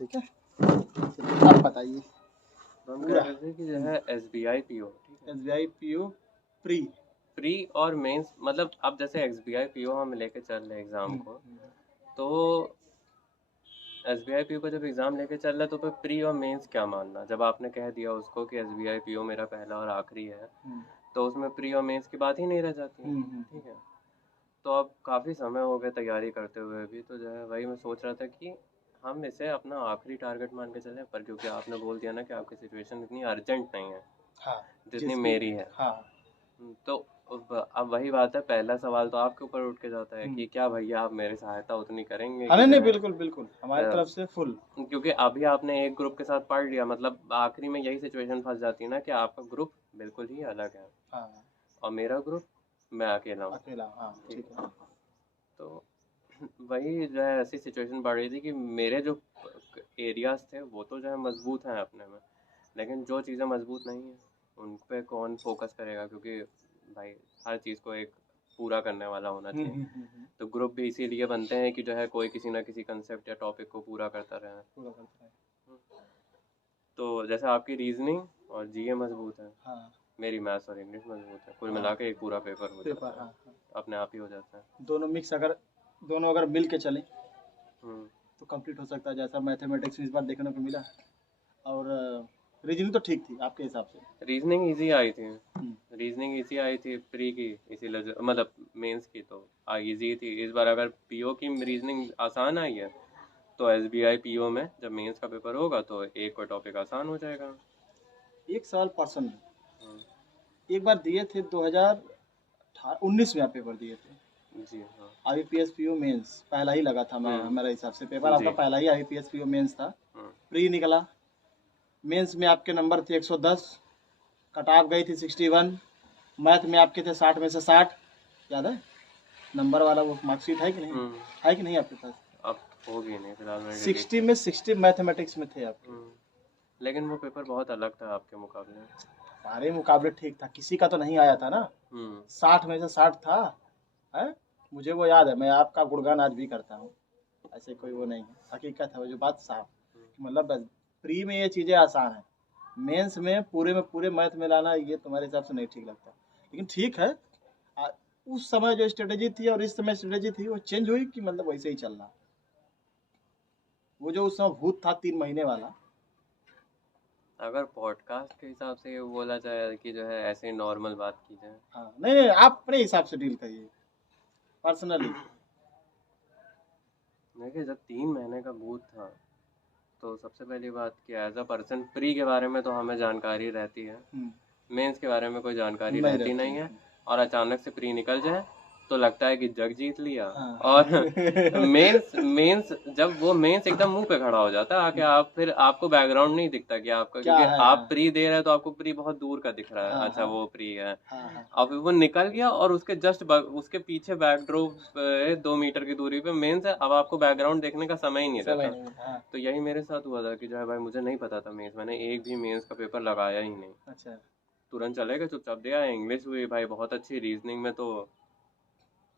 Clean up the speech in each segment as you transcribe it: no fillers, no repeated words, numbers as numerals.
ठीक है, चलिए आप बताइए। तो हम पूरा कह रहे थे कि जो है SBI PO, ठीक है, SBI PO प्री। प्री और मेंस, मतलब अब जैसे SBI PO हम लेके चल रहे एग्ज़ाम को, तो SBI PO का जब एग्ज़ाम लेके चल रहा है तो फिर प्री और मेंस क्या मानना, जब आपने कह दिया उसको कि SBI PO मेरा पहला और आखिरी है, तो उसमें प्री और मेंस की बात ही नहीं रह जाती है, ठीक है। तो अब काफ़ी समय हो गया तैयारी करते हुए भी, तो जो है वही मैं सोच रहा था कि हम इसे अपना आखिरी टारगेट मान के चलें, पर क्योंकि आपने बोल दिया ना कि आपकी सिचुएशन इतनी अर्जेंट नहीं है हाँ जितनी जिसकी मेरी है। हाँ तो अब वही बात है, पहला सवाल तो आपके ऊपर उठ के जाता है कि क्या भैया आप मेरी सहायता उतनी करेंगे हाँ कि नहीं जो नहीं है, बिल्कुल बिल्कुल हमारी तरफ से फुल। क्योंकि अभी आपने एक ग्रुप के साथ पढ़ लिया, मतलब आखिरी में यही सिचुएशन फंस जाती है ना कि आपका ग्रुप बिल्कुल ही अलग है हाँ और मेरा ग्रुप मैं अकेला हूँ, अकेला हाँ ठीक ठीक है। है। तो वही जो है ऐसी सिचुएशन बढ़ रही थी कि मेरे जो एरियाज थे वो तो जो है मजबूत हैं अपने में, लेकिन जो चीज़ें मजबूत नहीं हैं उन पे कौन फोकस करेगा, क्योंकि भाई हर चीज़ को एक पूरा करने वाला होना चाहिए। तो ग्रुप भी इसीलिए बनते हैं कि जो है कोई किसी ना किसी कंसेप्ट या टॉपिक को पूरा करता रहे। पूरा करता है। तो जैसे आपकी रीजनिंग और GA मजबूत है, हाँ मेरी मैथ्स और इंग्लिश मजबूत है, कुल हाँ मिला के एक पूरा पेपर हो पेपर जाता है, हाँ हाँ अपने आप ही हो जाता है। दोनों मिक्स अगर दोनों अगर मिल के चलें हम्म। तो कंप्लीट हो सकता है, जैसा मैथमेटिक्स में इस बार देखने को मिला। और रीजनिंग तो ठीक थी आपके हिसाब से। रीजनिंग इजी आई थी, रीजनिंग इजी आई थी प्री की, इसीलिए मतलब मेंस की तो इजी थी। इस बार अगर PO की रीजनिंग आसान आई है तो SBI PO में जब मेंस का पेपर होगा तो एक कोई टॉपिक आसान हो जाएगा। एक सवाल पर्सन में हाँ एक बार दिए थे 2019 में आप पेपर दिए थे जी हाँ। IBPS PO मेंस पहला ही लगा था। मैं मेरे हिसाब से पेपर आपका जी। पहला ही IBPS PO मेंस था। हम्म। प्री निकला, मेंस में आपके नंबर थे 110, कट ऑफ गई थी 61, मैथ में आपके थे 60 में से 60। याद है नंबर वाला वो मार्कशीट है कि नहीं? हम्म। है कि नहीं आपके पास? अब होगी नहीं, फिलहाल मैंने डिलीट 60 कर। में 60 मैथमेटिक्स में थे आपके। लेकिन वो पेपर बहुत अलग था आपके मुकाबले। हमारे मुकाबले ठीक था, किसी का तो नहीं आया था ना। हम्म। 60 में से 60 था है। मुझे वो याद है, मैं आपका गुणगान आज भी करता हूँ। ऐसे कोई वो नहीं है, हकीकत है वो जो बात साफ। मतलब प्री में ये चीज़ें आसान है, मेंस में पूरे मैथ में लाना ये तुम्हारे हिसाब से नहीं ठीक लगता। लेकिन ठीक है, आ, उस समय जो स्ट्रेटेजी थी और इस समय स्ट्रेटेजी थी वो चेंज हुई कि मतलब वैसे ही चल रहा। वो जो उस समय भूत था 3 महीने वाला। अगर पॉडकास्ट के हिसाब से ये बोला जाए कि जो है ऐसे नॉर्मल बात की जाए, हाँ नहीं नहीं आप अपने हिसाब से डील करिए पर्सनली। देखिए जब 3 महीने का बूथ था तो सबसे पहली बात कि एज अ पर्सन प्री के बारे में तो हमें जानकारी रहती है, मेंस के बारे में कोई जानकारी नहीं रहती रहती नहीं है, है। और अचानक से प्री निकल जाए तो लगता है कि जग जीत लिया। हाँ और मेंस मेंस जब वो मेंस एकदम मुंह पे खड़ा हो जाता है आके, आप फिर आपको बैकग्राउंड नहीं दिखता कि आपका, क्या क्योंकि है आप हाँ प्री दे रहे हैं तो आपको प्री बहुत दूर का दिख रहा है, हाँ अच्छा हाँ वो प्री है। हाँ हाँ अब वो निकल गया और उसके जस्ट उसके पीछे बैकड्रॉप 2 मीटर की दूरी पे मेंस है, अब आपको बैकग्राउंड देखने का समय ही नहीं समय रहता। नहीं हाँ। तो यही मेरे साथ हुआ था कि जो है भाई मुझे नहीं पता था मेंस, मैंने एक भी मेंस का पेपर लगाया ही नहीं, अच्छा तुरंत चले गए चुपचाप दे आए। इंग्लिश हुई भाई बहुत अच्छी, रीजनिंग में तो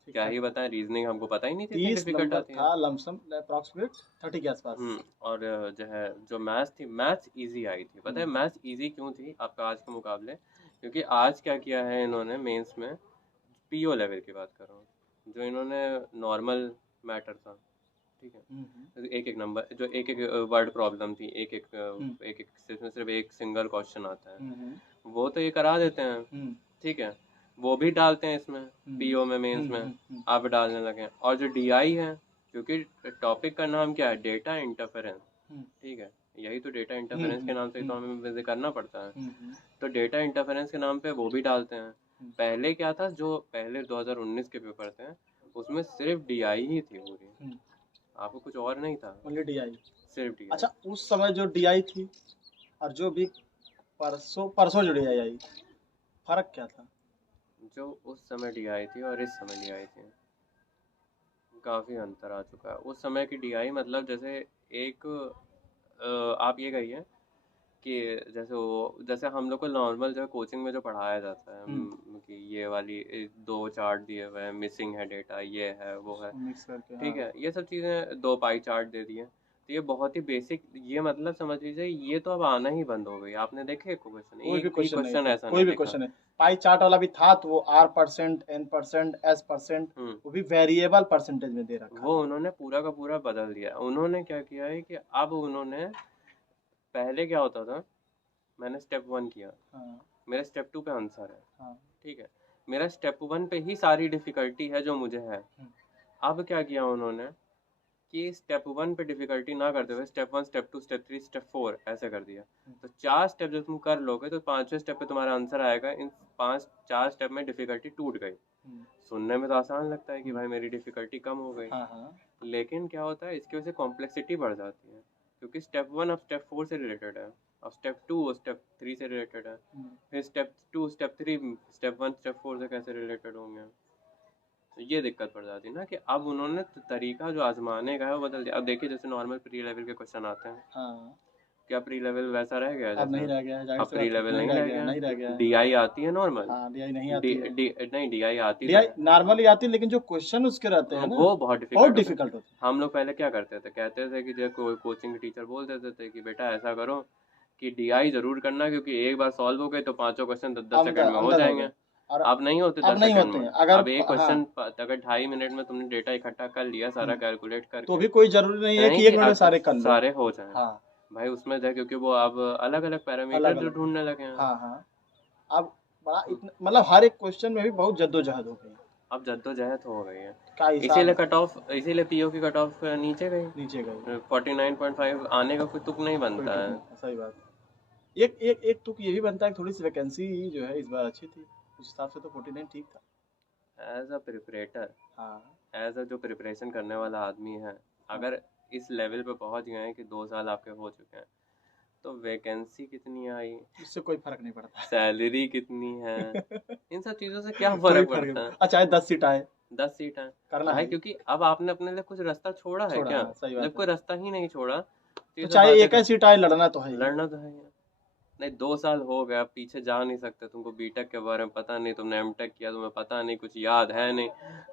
ठीक क्या ठाक ही था। बताएं, रीजनिंग हमको पता ही नहीं थी इतनी 30 डिफिकल्ट नंबर आती है। था लमसम अप्रॉक्सीमेट 30 के आसपास। और जो है जो मैथ्स थी, मैथ्स इजी आई थी। पता है हम्म, मैथ्स इजी क्यों थी आपका आज के मुकाबले? क्योंकि आज क्या किया है इन्होंने मेंस में, PO लेवल की बात कर रहा हूँ, जो इन्होंने नॉर्मल मैटर था, ठीक हम्म, है, एक एक नंबर जो एक एक वर्ड प्रॉब्लम थी, एक एक हम्म, एक एक सिर्फ एक सिंगल क्वेश्चन आता है, हम्म, वो तो ये करा देते हैं, हम्म, ठीक है, वो भी डालते हैं इसमें हम्म, PO में मेंस में, आप डालने लगे। और जो DI है, क्योंकि टॉपिक का नाम क्या है, डेटा इंटरफेरेंस, हम्म, ठीक है, यही तो डेटा हम्म, इंटरफेरेंस के नाम से ही तो हम्म, हमें विजिट करना पड़ता है। हम्म, तो डेटा इंटरफेरेंस के नाम पे वो भी डालते हैं। हम्म, पहले क्या था, जो पहले 2019 के पेपर थे उसमें सिर्फ DI ही थी पूरी, हम्म, आपको कुछ और नहीं था, ओनली DI। सिर्फ DI। अच्छा उस समय जो DI थी और जो भी परसों परसों जो DI आई, फर्क क्या था? जो उस समय DI थी और इस समय DI थी, काफ़ी अंतर आ चुका है। उस समय की DI मतलब जैसे एक आप ये कहिए कि जैसे हम लोग को नॉर्मल जो कोचिंग में जो पढ़ाया जाता है, कि ये वाली 2 चार्ट दिए हुए हैं, मिसिंग है डेटा, ये है वो है, मिक्स करके हाँ। ठीक है, ये सब चीज़ें 2 पाई चार्ट दे दिए, तो ये बहुत ही बेसिक, ये मतलब समझ लीजिए ये तो अब आना ही बंद हो गई। आपने देखे क्वेश्चन? कोई भी एक भी क्वेश्चन नहीं क्वेश्चन था, ऐसा कोई नहीं भी देखा। क्वेश्चन नहीं। पाई चार्ट वाला भी था तो वो R%, N%, S%, हम्म, वो भी वेरिएबल परसेंटेज में दे रखा वो था। उन्होंने पूरा का पूरा बदल दिया। उन्होंने क्या किया है कि अब उन्होंने, पहले क्या होता था, मैंने स्टेप 1 किया, हाँ मेरा स्टेप 2 पे आंसर है, हाँ। ठीक है, मेरा स्टेप 1 पे ही सारी डिफिकल्टी है जो मुझे है। हम्म, अब क्या किया उन्होंने कि स्टेप 1 पे डिफिकल्टी ना करते हुए स्टेप 1, स्टेप 2, स्टेप 3, स्टेप 4 ऐसे कर दिया। तो 4 स्टेप जब तुम कर लोगे तो 5वें स्टेप पे तुम्हारा आंसर आएगा। इन 4 स्टेप में डिफिकल्टी टूट गई। हम्म, सुनने में तो आसान लगता है कि भाई मेरी डिफिकल्टी कम हो गई, हाँ हाँ। लेकिन क्या होता है इसकी वजह से कॉम्प्लेक्सिटी बढ़ जाती है, क्योंकि स्टेप 1 अब स्टेप 4 से रिलेटेड है, अब स्टेप 2 स्टेप 3 से रिलेटेड है, फिर स्टेप 2 स्टेप 3 स्टेप 1 स्टेप 4 से कैसे रिलेटेड होंगे। तो ये दिक्कत पड़ जाती है ना कि अब उन्होंने तरीका जो आजमाने का है वो बदल दिया। अब देखिए जैसे नॉर्मल प्री लेवल के क्वेश्चन आते हैं, हाँ, क्या प्री लेवल वैसा रह गया अब जैसे? नहीं रह गया है, जाहिर अब सी प्री बात है, लेवल नहीं नहीं रह रह गया, गया। नहीं रह गया है। डीआई आती है नॉर्मल, हाँ, DI नहीं डी आती है। डी नहीं डीआई आती तो DI है, नॉर्मली आती है, लेकिन जो क्वेश्चन उसके रहते हैं ना, वो बहुत बहुत डिफिकल्ट होता है। डिफिकल्ट होते हम लोग पहले क्या करते थे, कहते थे कि जो कोचिंग के टीचर बोल देते थे कि बेटा ऐसा करो कि डीआई जरूर करना, क्योंकि एक बार सॉल्व हो गए तो पांचों क्वेश्चन 10-10 हैं। सेकंड में हो अंदर हो जाएंगे। गए। और अब नहीं होते अब 10 नहीं सेकंड होते में। हैं, अगर अब एक हाँ, क्वेश्चन अगर 2.5 मिनट में तुमने डेटा इकट्ठा कर लिया सारा कैलकुलेट तो करके, भी कोई जरूरी नहीं है नहीं कि कि 1 मिनट में सारे कर लो। सारे हो जाएं हाँ, भाई, उसमें जो है क्योंकि वो अब अलग अलग पैरामीटर अलग जो अलग। ढूंढने लगे हैं। हाँ हाँ। अब बड़ा इतना मतलब हर एक क्वेश्चन में भी बहुत जद्दोजहद हो गई। अब जद्दोजहद हो गई है, क्या हिसाब इसीलिए है। कट ऑफ, इसीलिए पीओ की कट ऑफ नीचे गई। नीचे गई। 49.5 आने का कोई तुक नहीं कोई बनता टुक है। नहीं, सही बात। एक एक एक तुक ये भी बनता है कि थोड़ी सी वैकेंसी जो है इस बार अच्छी थी, उस हिसाब से तो 49 ठीक था। एज अ प्रिपरेटर, हाँ, एज अ जो प्रिपरेशन करने वाला आदमी है, अगर इस लेवल पे पहुंच गए हैं कि 2 साल आपके हो चुके हैं, तो वैकेंसी कितनी आई, इससे कोई फर्क नहीं पड़ता। सैलरी कितनी है, इन सब चीज़ों से क्या कोई फर्क फर्क पड़ता नहीं। है? अच्छा है 10 सीट आए, 10 सीट है करना भाई, है। क्योंकि अब आपने अपने लिए कुछ रास्ता छोड़ा है छोड़ा, क्या? हाँ, सही जब बात कोई है। रास्ता ही नहीं छोड़ा तो तो ये सब चाहे बातें एक ही सीट आए, लड़ना तो है ही। लड़ना तो है ही। नहीं 2 साल हो गए, अब पीछे जा नहीं सकते, तुमको बीटेक के बारे में पता नहीं, तुमने एमटेक किया तुम्हें पता नहीं, कुछ याद है नहीं,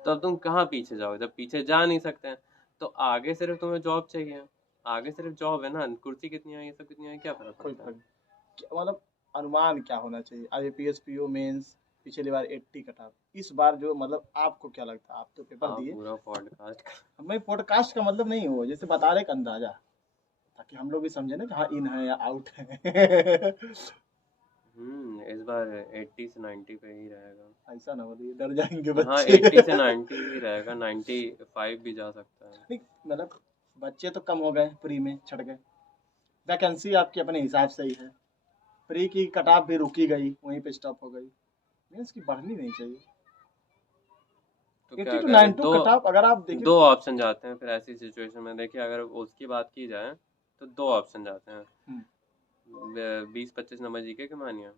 तो अब तुम कहाँ पीछे जाओगे? जब पीछे जा नहीं सकते हैं तो आगे सिर्फ तुम्हें जॉब चाहिए, आगे सिर्फ जॉब है ना, कुर्सी कितनी आई, ये सब कितनी आई, क्या फर्क कोई पड़ता फर्क है? नहीं। मतलब अनुमान क्या होना चाहिए? IAPS PO मेंस पिछली बार 80 कटा, इस बार जो मतलब आपको क्या लगता है? आप तो पेपर आप दिए। पूरा पॉडकास्ट हमें पॉडकास्ट का मतलब नहीं हो, जैसे बता रहे एक अंदाजा, ताकि हम लोग भी समझे ना कि हाँ इन है या आउट है। इस बार 80 से 90 पे ही रहेगा। ऐसा ना बोलिए, डर जाएंगे हाँ बच्चे। 80 से 90 ही रहेगा, 95 भी जा सकता है। नहीं, मतलब बच्चे तो कम हो गए, प्री में छट गए। वैकेंसी आपकी अपने हिसाब से ही है। प्री की कटाप भी रुकी गई, वहीं पे स्टॉप हो गई। मीन्स की बढ़नी नहीं चाहिए। तो 80 क्या टू करें? 92 कटाप अगर आप देखिए। दो ऑप्शन जाते हैं फिर ऐसी सिचुएशन में। देखिए अगर उसकी बात की जाए तो 2 ऑप्शन जाते हैं। 20-25 नंबर जीके के मानिए,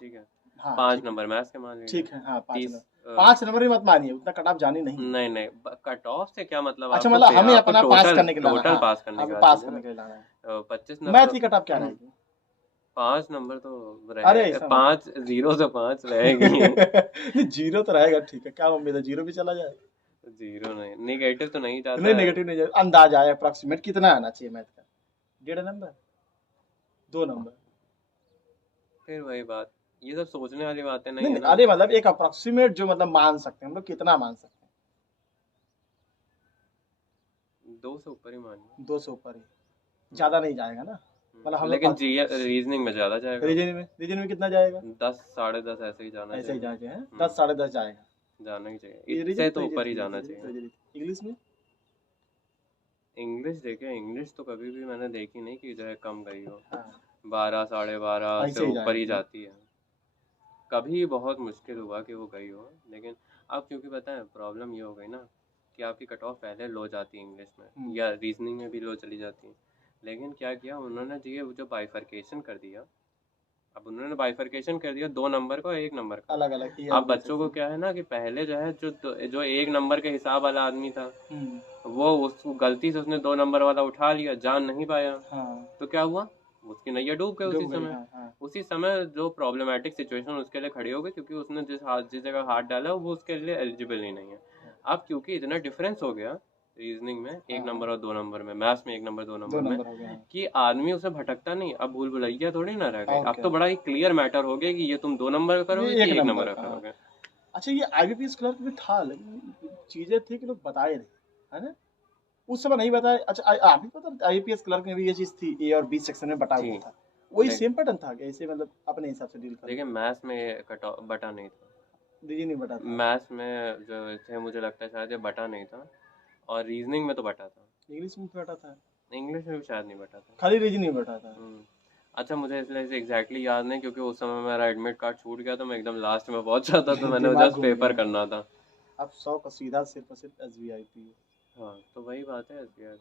ठीक है, हाँ 5 ठीक है, नंबर मैथ्स के मान लीजिए, ठीक है। हाँ 5 30 नंबर, 5 नंबर भी मत मानिए, उतना कटाप जानी नहीं है। नहीं कट ऑफ से क्या मतलब? अच्छा, आपको मतलब हमें आपको अपना पास करने के लिए लाना। टोटल हाँ, पास करने की हमें बात पास कीजिए करने ना। के लिए लाना है। 25 मैथ नंबर की कटाप क्या रहेगी? 5 नंबर तो अरे रहे, ऐसा मत। 5 0 से 5 रहेगी। नहीं, जीरो तो रहेगा, ठीक है। क्या उम्मीद है, जीरो भी चला जाए? जीरो नहीं, निगेटिव तो नहीं जाता नहीं, है। नेगेटिव नहीं जाए, अंदाजा है, अप्रोक्सीमेट कितना आना चाहिए मैथ का? 1.5 नंबर, 2 नंबर? फिर वही बात, ये सब सोचने वाली बातें नहीं नहीं है नहीं, ना। अरे मतलब एक अप्रोक्सीमेट जो मतलब मान सकते हैं हम लोग, कितना मान सकते 2 से ऊपर ही मानिए। हैं? 2 से ऊपर ही, ज्यादा नहीं जाएगा ना? मतलब हम लेकिन लोग रीजनिंग में ज्यादा जाएगा, रीजन में कितना जाएगा? 10 10.5 ऐसे ही जाना ऐसे ही चाहिए। जाके हैं, 10 10.5 जाएगा। जाना ही चाहिए, ये इससे तो ऊपर ही जाना चाहिए। रीजनिंग इंग्लिश में इंग्लिश देखे, इंग्लिश तो कभी भी मैंने देखी नहीं कि जो है कम गई हो। हाँ, 12 12.5 ऐसे से ही ऊपर ही जाएगी। जाती है। कभी बहुत मुश्किल हुआ कि वो गई हो, लेकिन अब क्योंकि पता है प्रॉब्लम ये हो गई ना कि आपकी कट ऑफ पहले लो जाती है इंग्लिश में या रीजनिंग में भी लो चली जाती है, लेकिन क्या किया उन्होंने जो बाइफरकेशन कर दिया, अब उन्होंने बाइफरकेशन कर दिया 2 नंबर का और 1 नंबर का। अलग अलग अब बच्चों को क्या है ना कि पहले जो है जो 1 नंबर के हिसाब वाला आदमी था वो उसको गलती से उसने 2 नंबर वाला उठा लिया, जान नहीं पाया। हाँ, तो क्या हुआ, उसकी नैया डूब गई उसी डूब गई। समय। हाँ हाँ, उसी समय जो प्रॉब्लमेटिक सिचुएशन उसके लिए खड़ी हो गई, क्योंकि उसने जिस जगह हाथ डाला वो उसके लिए एलिजिबल ही नहीं है। अब क्योंकि इतना डिफरेंस हो गया रीजनिंग में एक हाँ। नंबर और 2 नंबर में, मैथ्स में 1 नंबर 2 दो नंबर में, नंबर हो गए हैं। कि आदमी उसे भटकता नहीं। अब भूल भुलैया थोड़ी ना रह गई, और अब क्या, तो बड़ा ही क्लियर मैटर हो गया कि ये तुम 2 नंबर का ये करोगे कि एक 1 नंबर नंबर का। का हाँ। करोगे। अच्छा, ये आईबीपीएस क्लर्क भी था, लेकिन चीजें थी कि लोग बताए नहीं, है ना, उस समय नहीं बताए। अच्छा, आप भी पता, आईपीएस क्लर्क में भी ये चीज थी, ए और बी सेक्शन में बटा थी, हुआ था, वही ले, सेम पैटर्न था कि ऐसे मतलब अपने हिसाब से डील देखिए करना। मैथ्स में कट बटा नहीं था। जी नहीं बटा था। मैथ्स में जो थे मुझे लगता है शायद ये बटा नहीं था, और रीजनिंग में तो बटा था। इंग्लिश में बटा था, इंग्लिश में भी शायद नहीं बटा था। खाली रीजनिंग बटा था। हम्म। अच्छा, मुझे इसलिए से एग्जैक्टली याद नहीं, क्योंकि उस समय मेरा एडमिट कार्ड छूट गया, तो मैं एकदम लास्ट में पहुंच जाता, तो मैंने दिमाग जस्ट घूम पेपर गया। करना था। अब 100 का सीधा सिर्फ और सिर्फ एसबीआई पीओ, हाँ, तो वही बात है SBI।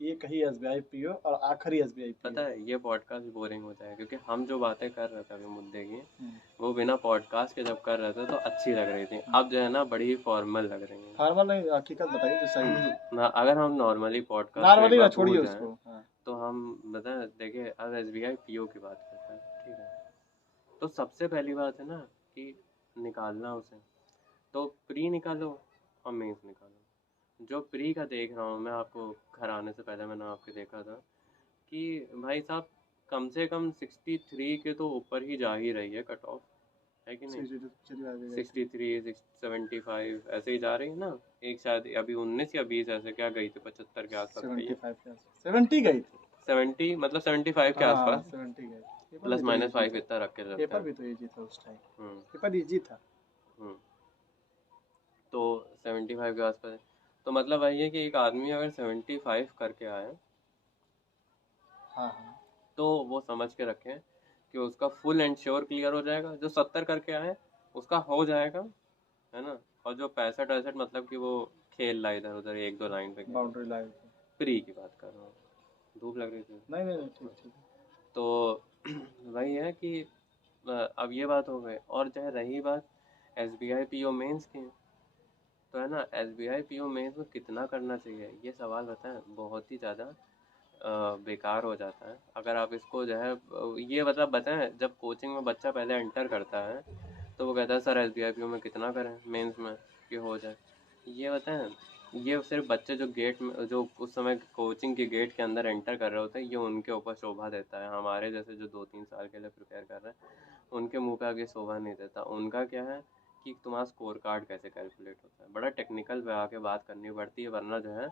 एक ही एसबीआई पीओ और आखिरी एसबीआई पता पीओ। है ये पॉडकास्ट बोरिंग हो जाएगा, क्योंकि हम जो बातें कर रहे थे अभी मुद्दे की, वो बिना पॉडकास्ट के जब कर रहे थे तो अच्छी लग रही थी, अब जो है ना बड़ी ही फॉर्मल लग रही हैं। फॉर्मल नहीं, हकीकत बताइए जो सही है। ना, अगर हम नॉर्मली पॉडकास्ट को एक नॉर्मली ना बार छोड़िए भूल जाएं, उसको। हाँ। तो हम बताएं, देखिए अब SBI PO की बात करते हैं, ठीक है। तो सबसे पहली बात है ना कि निकालना उसे, तो प्री निकालो और मेंस निकालो। जो प्री का देख रहा हूँ मैं, आपको घर आने से पहले मैंने आपके देखा था कि भाई साहब कम से कम 63 के तो ऊपर ही जा ही रही है कट ऑफ, है कि नहीं? 63, 75 ऐसे ही जा रही है ना। एक शायद अभी 19 या 20 ऐसे क्या गई थी, 75 के आसपास गई है। 70 गई थी। 70 मतलब 75 के हाँ आसपास, 70 गई। पेपर प्लस भी तो माइनस इजी 5 था, इतना रख के चलते पेपर हैं। भी तो इजी था उस टाइम, हम्म पेपर इजी था। हम्म तो 75 के आसपास है। तो मतलब वही है कि एक आदमी अगर 75 करके आए, हाँ हाँ। तो वो समझ के रखें कि उसका फुल एंड श्योर क्लियर हो जाएगा। जो 70 करके आए उसका हो जाएगा, है ना। और जो 65 मतलब कि वो खेल रहा इधर उधर, एक दो लाइन पे खेल रहा। Boundary line. प्री की बात कर रहा हूँ, धूप लग रही थी। नहीं नहीं नहीं, ठीक ठीक। तो वही है कि अब ये बात हो गई, और जो है रही बात SBI PO मेंस की, तो है ना SBI PO मेंस में कितना करना चाहिए ये सवाल बताएं, बहुत ही ज़्यादा बेकार हो जाता है अगर आप इसको जो है ये मतलब बताएं। जब कोचिंग में बच्चा पहले एंटर करता है तो वो कहता है सर SBI PO में कितना करें मेंस में कि हो जाए, ये बताएं। ये सिर्फ बच्चे जो गेट में, जो उस समय कोचिंग के गेट के अंदर एंटर कर रहे होते हैं, ये उनके ऊपर शोभा देता है। हमारे जैसे जो 2-3 साल के लिए प्रिपेयर कर रहे हैं, उनके मुंह पे आगे शोभा नहीं देता। उनका क्या है कि तुम्हारा स्कोर कार्ड कैसे कैलकुलेट होता है, बड़ा टेक्निकल पे आके बात करनी पड़ती है, वरना जो है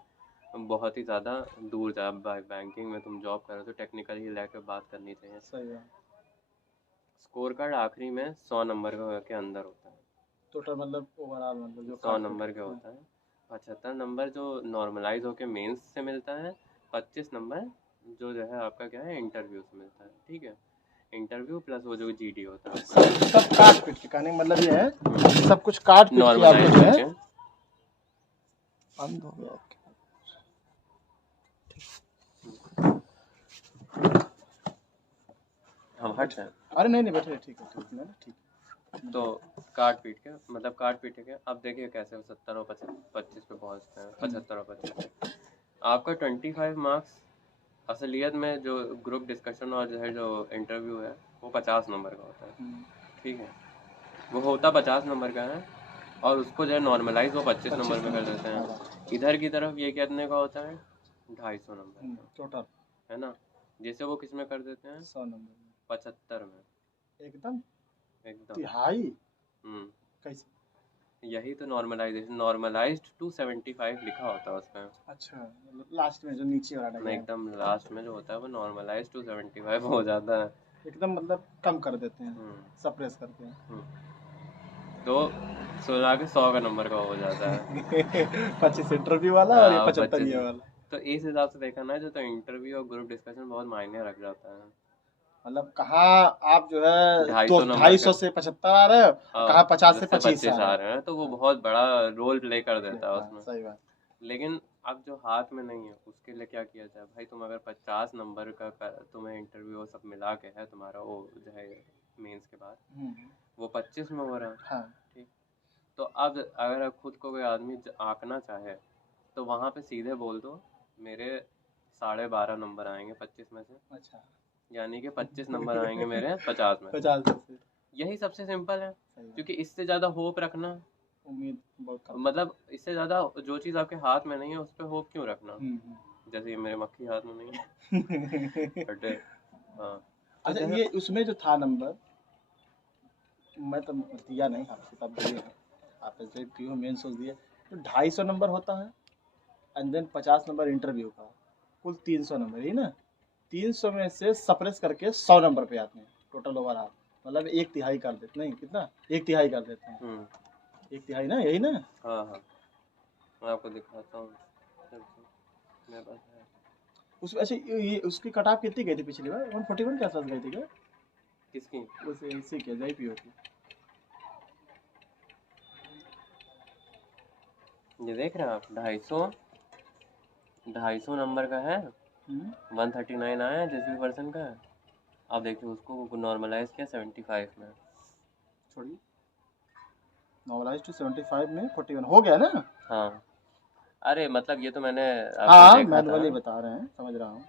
बहुत ही ज़्यादा दूर जा। बैंकिंग में तुम जॉब कर रहे हो तो टेक्निकल ही लेकर बात करनी चाहिए। सही है। स्कोर कार्ड आखिरी में 100 नंबर के अंदर होता है। टोटल मतलब ओवरऑल मतलब जो 100 नंबर के होता है। 75 नंबर जो नॉर्मलाइज होके मेंस से मिलता है, 25 नंबर जो है आपका क्या है इंटरव्यू से मिलता है, ठीक है। इंटरव्यू प्लस वो जो GD होता है सब काट पीट के, कहने का मतलब ये है सब कुछ काट पीट के आपको नॉर्मलाइज जो है करके। बंद हो गया। हम हट जाए अरे नहीं नहीं, बैठे, ठीक है ठीक है ठीक है। तो काट पीट के, मतलब काट पीट के अब देखिए कैसे 70 और 25 पे पहुंचते हैं। 75 और 25 पे आपका 25 मार्क्स असलियत में जो ग्रुप डिस्कशन और जो है जो इंटरव्यू है वो 50 नंबर का होता है, ठीक है। वो होता 50 नंबर का है, और उसको जो है नॉर्मलाइज वो 25 नंबर में कर देते हैं। इधर की तरफ ये कितने का होता है, 250 नंबर का, टोटल, है ना। जैसे वो किस में कर देते हैं, 100 नंबर में 75 में एकदम एकदम। तिहाई। हम्म कैसे? यही तो नॉर्मलाइजेशन, नॉर्मलाइज्ड टू 75 लिखा होता है उसमें। अच्छा, मतलब लास्ट में जो नीचे वाला नहीं, गया एकदम लास्ट में जो होता है वो नॉर्मलाइज्ड टू 75 हो जाता है। एकदम मतलब कम कर देते हैं, हम्म सप्रेस करते तो 16 के 100 का नंबर का हो जाता है। हैं। 25 इंटरव्यू वाला और ये 75 25 ये में। वाला। तो इस हिसाब से देखा ना, जो तो इंटरव्यू और ग्रुप डिस्कशन बहुत मायने रख जाता है। मतलब कहाँ आप जो है 250 नंबर 250 का, से 75 आ रहे हो, और कहाँ 50 से जिससे 25 आ 25 रहे आ हो। रहे हैं, तो वो हाँ, बहुत बड़ा रोल प्ले कर देता है हाँ, उसमें। सही बात। लेकिन अब जो हाथ में नहीं है उसके लिए क्या किया जाए भाई। तुम अगर 50 नंबर का तुम्हें इंटरव्यू सब मिला के है तुम्हारा, वो जो है मेंस के बाद वो 25 में हो रहा है, हाँ। ठीक। तो अब अगर खुद को कोई आदमी आंकना चाहे तो वहाँ पे सीधे बोल दो मेरे 12.5 नंबर आएंगे 25 में से, अच्छा। यानी कि 25 नंबर आएंगे मेरे 50 में से। 50 से। यही सबसे सिंपल है, सही बात। क्योंकि इससे ज़्यादा होप रखना उम्मीद बहुत कम। मतलब इससे ज़्यादा जो चीज़ आपके हाथ में नहीं है उस पर होप क्यों रखना। हम्म। जैसे ये मेरे मक्खी हाथ में नहीं है बट हाँ तो अच्छा, जैसे ये उसमें जो था नंबर, मैं तो दिया नहीं, आपसे तब दिए हैं, आप ऐसे पीओ मेन सोच दिए, तो 250 नंबर होता है, एंड देन 50 नंबर इंटरव्यू का, कुल 300 नंबर ही ना। 300 में से सप्रेस करके 100 नंबर पे आते हैं टोटल ओवरऑल, मतलब एक तिहाई कर देते, नहीं कितना, एक तिहाई कर देते हैं, एक तिहाई ना, यही ना। हाँ हाँ मैं आपको दिखाता हूँ मेरे पास है। उस अच्छा, ये उसकी कट ऑफ कितनी गई थी पिछली बार, 141 के आसपास गई थी क्या? किसकी? उस इसी के JPO की। ये देख रहे हैं आप 250 नंबर का है, 139 आया है जिस भी पर्सन का है। आप देखिए उसको नॉर्मलाइज किया 75 में। छोड़िए, नॉर्मलाइज टू 75 में 41 हो गया ना। हाँ अरे मतलब ये तो मैंने आपको हाँ, देखा था। मैनुअली बता रहे हैं, समझ रहा हूँ,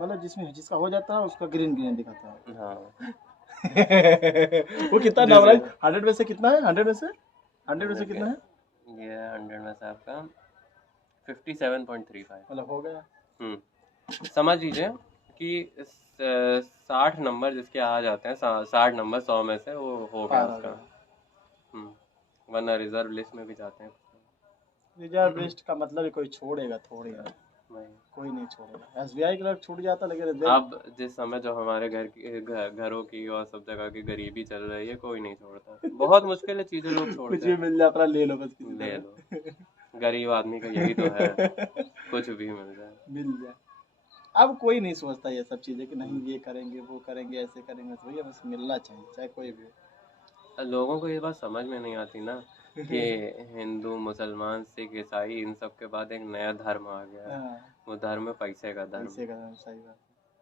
मतलब जिसमें जिसका हो जाता है उसका ग्रीन ग्रीन दिखाता है। हाँ वो कितना नॉर्मलाइज 100 में से कितना है, 100 में से 100 में से कितना है? ये 100 में से आपका 57.35 मतलब हो गया। समझ लीजिए कि 60 नंबर जिसके आ जाते हैं 60 नंबर 100 में से वो हो गया पार हो उसका। गया। वरना रिजर्व लिस्ट में भी जाते हैं। रिजर्व लिस्ट का मतलब ही कोई छोड़ेगा थोड़ी है, कोई नहीं छोड़ेगा। SBI के लोग छूट जाता, लेकिन रिजर्व अब जिस समय जो हमारे घरों की और सब जगह की गरीबी चल रही है कोई नहीं छोड़ता। बहुत मुश्किल है चीजें लोग कुछ छोड़ते भी हैं। मिल जाए अपना ले लो बस, किसी ले तरह लो गरीब आदमी का यही तो है कुछ भी मिल जाए। मिल जाए। अब कोई नहीं सोचता ये सब चीजें कि नहीं ये करेंगे वो करेंगे ऐसे करेंगे, तो भैया बस मिलना चाहिए, चाहे कोई भी हो। लोगों को ये बात समझ में नहीं आती ना कि हिंदू मुसलमान सिख ईसाई इन सब के बाद एक नया धर्म आ गया है। हाँ, वो धर्म पैसे का धर्म। पैसे का सही बात।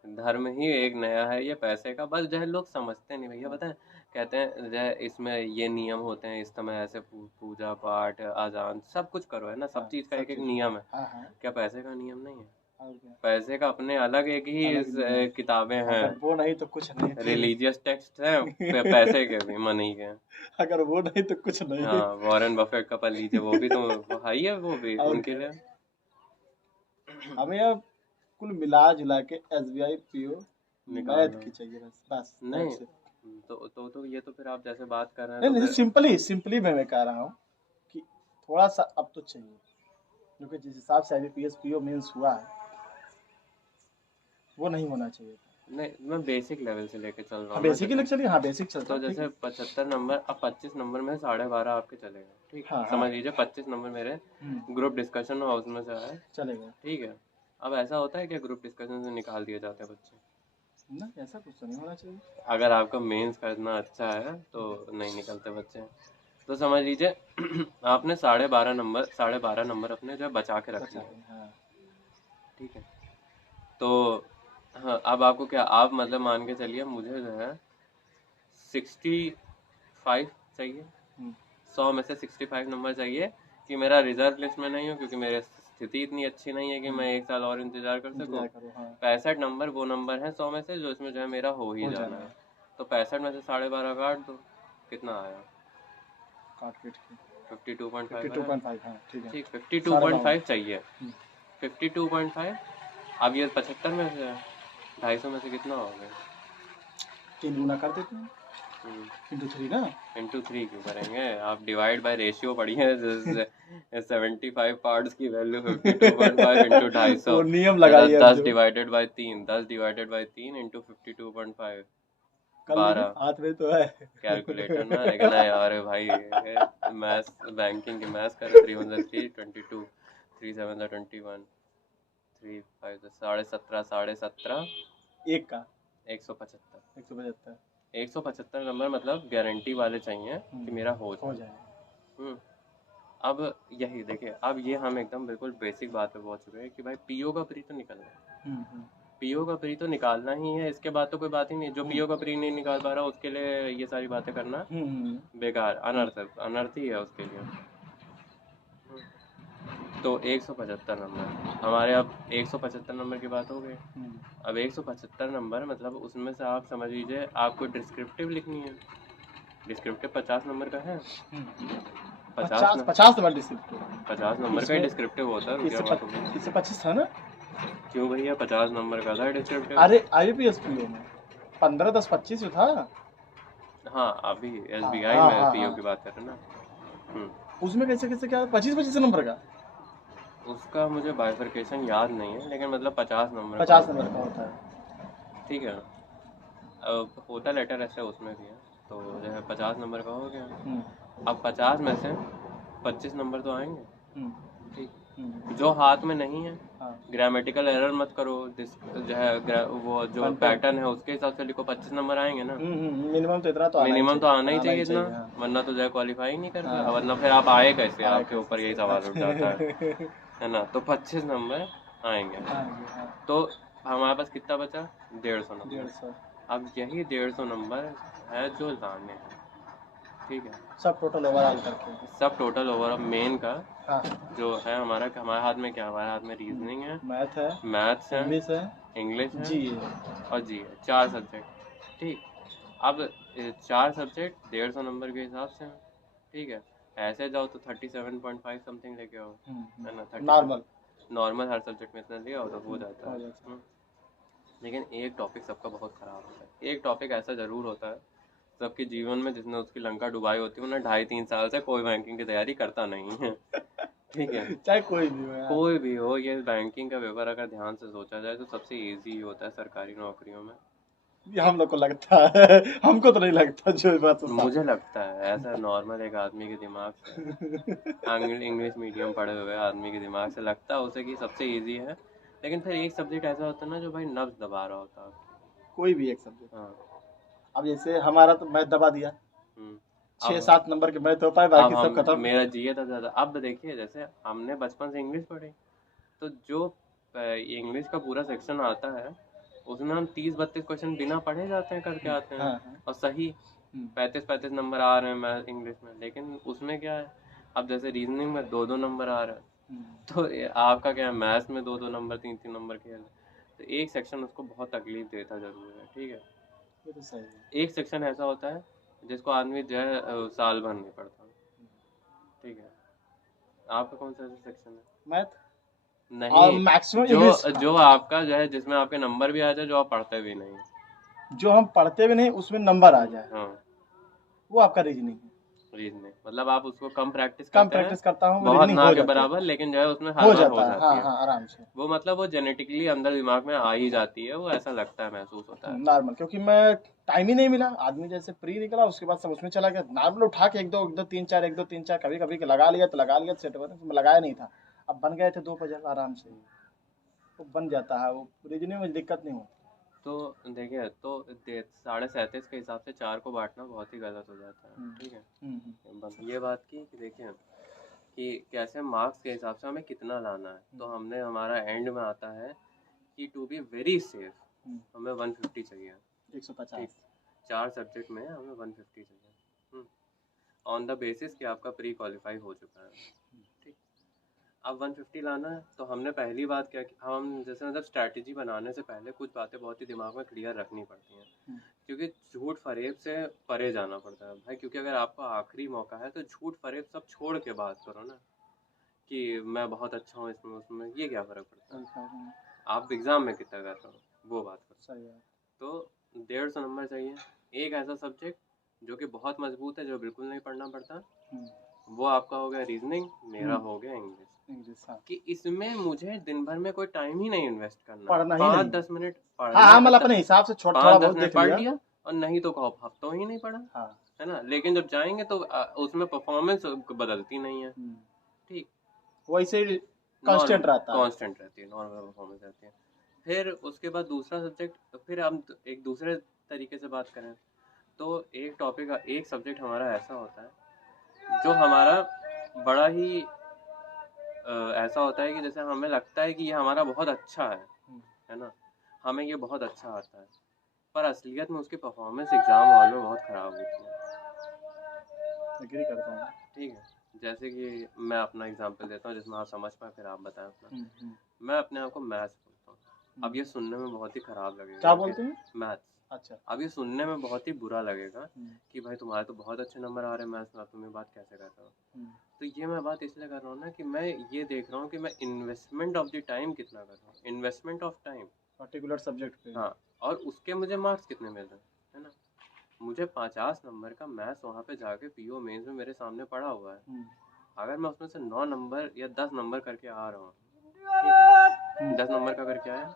धर्म ही एक नया है ये पैसे का। बस जो है लोग समझते नहीं भैया। पता है कहते हैं जो है इसमें ये नियम होते हैं, इस समय ऐसे पूजा पाठ अजान सब कुछ करो है ना, सब चीज़ का एक एक नियम है। क्या पैसे का नियम नहीं है? पैसे का अपने अलग एक ही किताबें हैं, अगर वो नहीं तो कुछ नहीं, रिलीजियस टेक्स्ट हैं पैसे के भी, मनी के। अगर वो नहीं तो कुछ नहीं। हाँ वॉरेन बफेट का पढ़ लीजिए, वो भी तो हाई है, वो भी उनके लिए। हमें अब कुल मिला जुला के SBI PO मैथ की चाहिए बस, बस नहीं तो ये तो फिर आप जैसे बात कर रहे हैं नहीं तो नहीं, फिर सिंपली मैं कह रहा हूँ कि थोड़ा सा अब तो चाहिए, क्योंकि जिस हिसाब से IBPS PO मेंस हुआ है वो नहीं होना चाहिए। नहीं मैं बेसिक लेवल से लेके चल रहा हाँ हूँ बेसिक ही लग चलिए, हाँ बेसिक चलता तो है, जैसे 75 नंबर, अब 25 नंबर में 12.5 आपके चलेगा, ठीक हाँ, समझ लीजिए 25 नंबर मेरे ग्रुप डिस्कशन और हाउस में से आया चलेगा, ठीक है। अब ऐसा होता है कि ग्रुप डिस्कशन से निकाल दिए जाते हैं बच्चे? ना ऐसा कुछ तो नहीं होना चाहिए। अगर आपका मेंस करना अच्छा है तो नहीं निकलते बच्चे। तो समझ लीजिए आपने 12.5 नंबर अपने जो है बचा के रखने हैं, हाँ। ठीक है। तो हाँ अब आपको क्या, आप मतलब मान के चलिए मुझे जो है 65 चाहिए, 100 में से 65 नंबर चाहिए कि मेरा रिजर्व लिस्ट में नहीं हो, क्योंकि मेरी स्थिति इतनी अच्छी नहीं है कि मैं 1 साल और इंतजार कर सकूं। 65 नंबर वो नंबर है 100 में से जो इसमें जो है मेरा हो ही जाना है। तो 65 में से 12.5 काट दो, कितना आया? 52.5 हाँ, ठीक 52.5 चाहिए, 52.5। अब ये 75 में से 250 में से कितना हो गया? 3 गुना कर देते हैं, इंटू 3 ना, इंटू 3 क्यों करेंगे? आप डिवाइड बाय रेशियो पढ़िए। 75 पार्ट्स की वैल्यू 52.5 इंटू 250, वो नियम लगाइए 10 divided by 3, 10 divided by 3 into 52.5, 12। हाथ में तो है कैलकुलेटर ना, लेकिन ना यार भाई मैथ्स बैंकिंग की मैथ्स कर 3 मतलब 3 22 3 7 21 3 5 17.5 एक का 175 175 नंबर मतलब गारंटी वाले चाहिए कि मेरा हो जाए। अब यही देखिए, अब ये हम एकदम बिल्कुल बेसिक बात पे पहुंच चुके हैं कि भाई पीओ का प्री तो निकलना है, पीओ का प्री तो निकालना ही है, इसके बाद तो कोई बात ही नहीं। जो पीओ का प्री नहीं निकाल पा रहा उसके लिए ये सारी बातें करना बेकार, अनर्थ ही है उसके लिए। तो 175 नंबर हमारे, अब 175 नंबर की बात हो गई। अब 175 नंबर मतलब उसमें से आप समझ लीजिए आपको डिस्क्रिप्टिव लिखनी है, डिस्क्रिप्टिव 50 नंबर का है। 50 50 50 नंबर डिस्क्रिप्टिव 50 नंबर का ही इसमें डिस्क्रिप्टिव होता है। इससे क्या बात होगी? इससे 25 था ना। क्यों भैया 50 नंबर का था डिस्क्रिप्टिव। अरे IBPS PO में 15 10 25 जो था। हाँ अभी SBI हाँ में हाँ PO हाँ, की बात कर रहे हैं ना। उसमें कैसे कैसे क्या 25 नंबर का उसका मुझे बाइफरकेशन याद नहीं है, लेकिन मतलब 50 नंबर का 50 होता नंबर का है। होता है। ठीक है। अब होता लेटर ऐसे उसमें भी है, तो जो है 50 नंबर का हो गया। अब 50 में से 25 नंबर तो आएंगे। ठीक। जो हाथ में नहीं है, हाँ ग्रामेटिकल एरर मत करो, जो है वो जो कंटेंट पैटर्न है उसके हिसाब से लिखो, 25 नंबर आएंगे ना। मिनिमम तो इतना तो आना ही मिनिमम चाहिए, तो आना ही चाहिए इतना, हाँ। वरना तो जो है क्वालिफाई नहीं कर पाए, हाँ। वरना फिर आप आए कैसे, आए आपके कैसे, ऊपर यही सही सवाल बात उठ जाता है ना। तो 25 नंबर आएंगे। हाँ जी, हाँ। तो हमारे पास कितना बचा? 150 नंबर। 150 अब यही 150 नंबर है जो लाने हैं। ठीक है। सब टोटल ओवरऑल करके। सब टोटल ओवर मेन का हाँ, जो है हमारा, हमारे हाथ में क्या, हमारे हाथ में रीजनिंग है, मैथ है, मैथ्स है, इंग्लिश है, इंग्लिश है जी है। और जी है। 4 सब्जेक्ट। ठीक। अब 4 सब्जेक्ट 150 नंबर के हिसाब से हैं। ठीक है। ऐसे जाओ तो 37.5 समथिंग लेके आओ, है ना। 37 नॉर्मल नॉर्मल हर सब्जेक्ट में इतना लिया हो तो हो जाता हो है। जाता है। लेकिन एक टॉपिक सबका बहुत ख़राब होता है। एक टॉपिक ऐसा ज़रूर होता है सबके जीवन में, जिसने उसकी लंका डुबाई होती है, उन्हें 2.5-3 साल से कोई बैंकिंग की तैयारी करता नहीं है। ठीक है। चाहे कोई भी हो यार। कोई भी हो, ये बैंकिंग का पेपर अगर ध्यान से सोचा जाए तो सबसे इजी होता है सरकारी नौकरियों में। ये हम लोग को लगता है, हमको तो नहीं लगता, जो बात तो मुझे लगता है ऐसा, नॉर्मल एक आदमी के दिमाग से, इंग्लिश मीडियम पढ़े हुए आदमी के दिमाग से लगता है उसे कि सबसे इजी है। लेकिन फिर एक सब्जेक्ट ऐसा होता है ना जो भाई नब्ज दबा रहा होता है आपकी। कोई भी एक सब्जेक्ट। हाँ। अब जैसे हमारा तो मैथ दबा दिया, हम्म। 6-7 नंबर के मैथ होता है, अब बाकी सब हम, खत्म। मेरा जीए था ज़्यादा। अब देखिए जैसे हमने बचपन से इंग्लिश पढ़ी, तो जो इंग्लिश का पूरा सेक्शन आता है उसमें हम 30-32 क्वेश्चन बिना पढ़े जाते हैं, करके आते हैं। हाँ हाँ। और सही 35-35 नंबर आ रहे हैं मैथ इंग्लिश में। लेकिन उसमें क्या है, अब जैसे रीजनिंग में 2-2 नंबर आ रहे हैं, तो आपका क्या है, मैथ्स में 2-2 नंबर 3-3 नंबर खेल। तो एक सेक्शन उसको बहुत तकलीफ देता जरूर है। ठीक है। ये तो सही है। एक सेक्शन ऐसा होता है जिसको आदमी जो है साल भर नहीं पढ़ता। ठीक है। आपका कौन सा सेक्शन है? मैथ और नहीं, मैक्सिमम जो इंग्लिश। जो आपका जो है जिसमें आपके नंबर भी आ जाए, जो आप पढ़ते भी नहीं। जो हम पढ़ते भी नहीं उसमें नंबर आ जाए, हाँ, वो आपका रीजनिंग है। रीजनिंग मतलब आप उसको कम प्रैक्टिस कम करते हैं, प्रैक्टिस करता हूँ, बहुत रीजनिंग ना हो के जाती है, बराबर, लेकिन जो है उसमें हर हो बार हो जाता है, हाँ जाती है। हाँ, आराम से। वो मतलब वो जेनेटिकली अंदर दिमाग में आ ही जाती है, वो ऐसा लगता है, महसूस होता है। नॉर्मल, क्योंकि मैं टाइम ही नहीं मिला, आदमी जैसे प्री निकला उसके बाद सब उसमें चला गया, नॉर्मल उठा के 1-2-3-4 1-2-3-4 कभी कभी लगा लिया तो लगा लिया, सेट लगाया नहीं था। अब बन गए थे 2 पजल आराम से, वो बन जाता है, वो रीजनिंग में दिक्कत नहीं होती। तो देखिए, तो 37.5 के हिसाब से 4 को बांटना बहुत ही गलत हो जाता है। ठीक है। बस ये बात की कि देखिए कि कैसे मार्क्स के हिसाब से हमें कितना लाना है। तो हमने, हमारा एंड में आता है कि टू बी वेरी सेफ हमें 150 चाहिए। 150। 4 सब्जेक्ट में हमें 150 चाहिए, ऑन द बेसिस कि आपका प्री क्वालिफाई हो चुका है। ठीक। अब 150 लाना है, तो हमने पहली बात क्या कि हम जैसे मतलब स्ट्रैटेजी बनाने से पहले कुछ बातें बहुत ही दिमाग में क्लियर रखनी पड़ती हैं, क्योंकि झूठ फरेब से परे जाना पड़ता है भाई। क्योंकि अगर आपका आखिरी मौका है तो झूठ फरेब सब छोड़ के बात करो ना, कि मैं बहुत अच्छा हूँ इसमें उसमें, ये क्या फ़र्क पड़ता है। आप एग्ज़ाम में कितना कर रहे हो वो बात करो। सही है। तो 150 नंबर चाहिए। एक ऐसा सब्जेक्ट जो कि बहुत मजबूत है, जो बिल्कुल नहीं पढ़ना पड़ता, वो आपका हो गया रीजनिंग, मेरा हो गया इंग्लिश। हाँ। कि इसमें मुझे दिन भर में कोई टाइम ही नहीं इन्वेस्ट करना, पढ़ना ही नहीं 5-10 मिनट पढ़ हाँ लिया, हाँ, मतलब अपने हिसाब से थोड़ा 5-10 बहुत मिनट देख पढ़ लिया। लिया, और नहीं तो कहो हफ्तों ही नहीं पढ़ा, हाँ। है ना। लेकिन जब जाएंगे तो उसमें परफॉर्मेंस बदलती नहीं है। ठीक। वैसे ही कांस्टेंट रहता है। कांस्टेंट रहती है, नॉर्मल परफॉर्मेंस रहती है। फिर उसके बाद दूसरा सब्जेक्ट, फिर हम एक दूसरे तरीके से बात करें तो एक टॉपिक, एक सब्जेक्ट हमारा ऐसा होता है जो हमारा बड़ा ही ऐसा होता है कि जैसे हमें लगता है कि ये हमारा बहुत अच्छा है ना, हमें ये बहुत अच्छा आता है, पर असलियत में उसकी परफॉर्मेंस एग्ज़ाम हॉल में बहुत ख़राब होती है। एग्री करता हूँ। ठीक है। जैसे कि मैं अपना एग्जांपल देता हूँ जिसमें आप समझ पाए, फिर आप बताएं अपना। मैं अपने आप को मैथ्स बोलता हूँ। अब ये सुनने में बहुत ही ख़राब लगेगा। क्या बोलते हैं? मैथ्स। अच्छा। अब ये सुनने में बहुत ही बुरा लगेगा हम्म, कि भाई तुम्हारे तो बहुत अच्छे नंबर आ रहे हैं मैथ्स में, तुम ये बात कैसे कर रहे हो। हम्म, तो ये मैं बात इसलिए कर रहा हूँ ना कि मैं ये देख रहा हूँ कि मैं इन्वेस्टमेंट ऑफ द टाइम कितना कर रहा हूँ, investment of time. Particular subject पे। हाँ, और उसके मुझे मार्क्स कितने मिल रहे हैं, है ना। मुझे 50 नंबर का मैथ्स वहाँ पे जाके पीओ मेंस में मेरे सामने पड़ा हुआ है, हम्म, अगर मैं उसमें से 9 नंबर या 10 नंबर करके आ रहा हूँ, ठीक है, 10 नंबर का करके आया,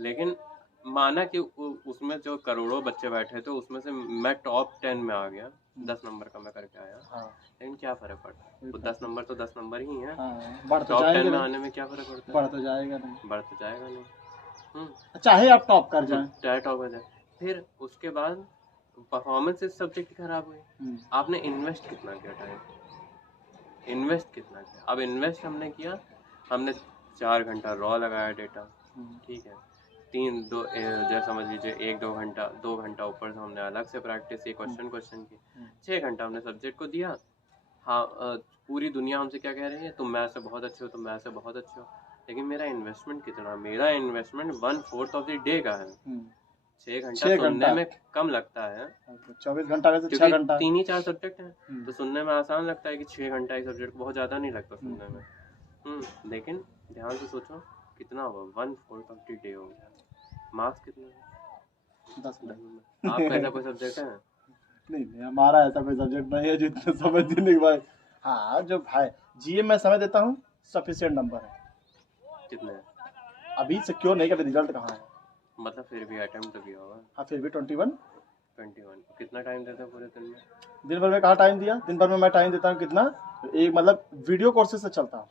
लेकिन माना कि उसमें जो करोड़ों बच्चे बैठे थे उसमें से मैं टॉप 10 में आ गया, 10 नंबर का मैं करके आया, हाँ, लेकिन क्या फ़र्क पड़ता है, कोई वो फर्क 10 नंबर तो 10 नंबर ही हैं, हाँ, बढ़ तो टॉप 10 जाएंगे में नहीं, आने में क्या फ़र्क पड़ता बढ़ है, तो जाएगा नहीं, बढ़ तो जाएगा नहीं। चाहे आप टॉप कर जाएं। चाहे टॉप हो जाए। फिर उसके बाद परफॉर्मेंस इस सब्जेक्ट की खराब हुई, हम्म, आपने इन्वेस्ट कितना किया टाइम, इन्वेस्ट कितना किया, अब इन्वेस्ट हमने किया, हमने 4 घंटा रॉ लगाया डेटा, हम्म, ठीक है, जैसे समझ लीजिए 1-2 घंटा, 2 घंटा ऊपर से हमने अलग से प्रैक्टिस की, क्वेश्चन की, 6 घंटा हमने सब्जेक्ट को दिया। हाँ, पूरी दुनिया हमसे क्या कह रही है, तुम मैथ से बहुत अच्छे हो, तुम मैथ से बहुत अच्छे हो, लेकिन मेरा इन्वेस्टमेंट कितना, मेरा इन्वेस्टमेंट 1/4 ऑफ द डे का है। 6 घंटा 6 सुनने घंटा में कम लगता है 24 घंटा में से 6 क्योंकि घंटा 3 ही 4 सब्जेक्ट हैं, हम्म, तो सुनने में आसान लगता है कि 6 घंटा एक सब्जेक्ट बहुत ज़्यादा नहीं लगता सुनने हम्म, में। लेकिन ध्यान से सोचो कितना हुआ, 1/4 ऑफ द डे हो गया, मार्क्स कितने हैं, 10 10 में नंबर। आपका ऐसा कोई सब्जेक्ट है? नहीं नहीं, हमारा ऐसा कोई सब्जेक्ट नहीं है जितना समझ देने के बाद। हाँ, जो भाई जीए में समय देता हूँ, सफिशिएंट नंबर है। कितने हैं? अभी सिक्योर नहीं कर, रिजल्ट कहाँ है। मतलब फिर भी अटेम्प्ट तो किया होगा। हाँ, फिर भी 21। 21। कितना टाइम देते हो पूरे दिन में? दिन भर में कहाँ टाइम दिया, दिन भर में मैं टाइम देता हूँ कितना, एक मतलब वीडियो कोर्सेज से चलता हूँ,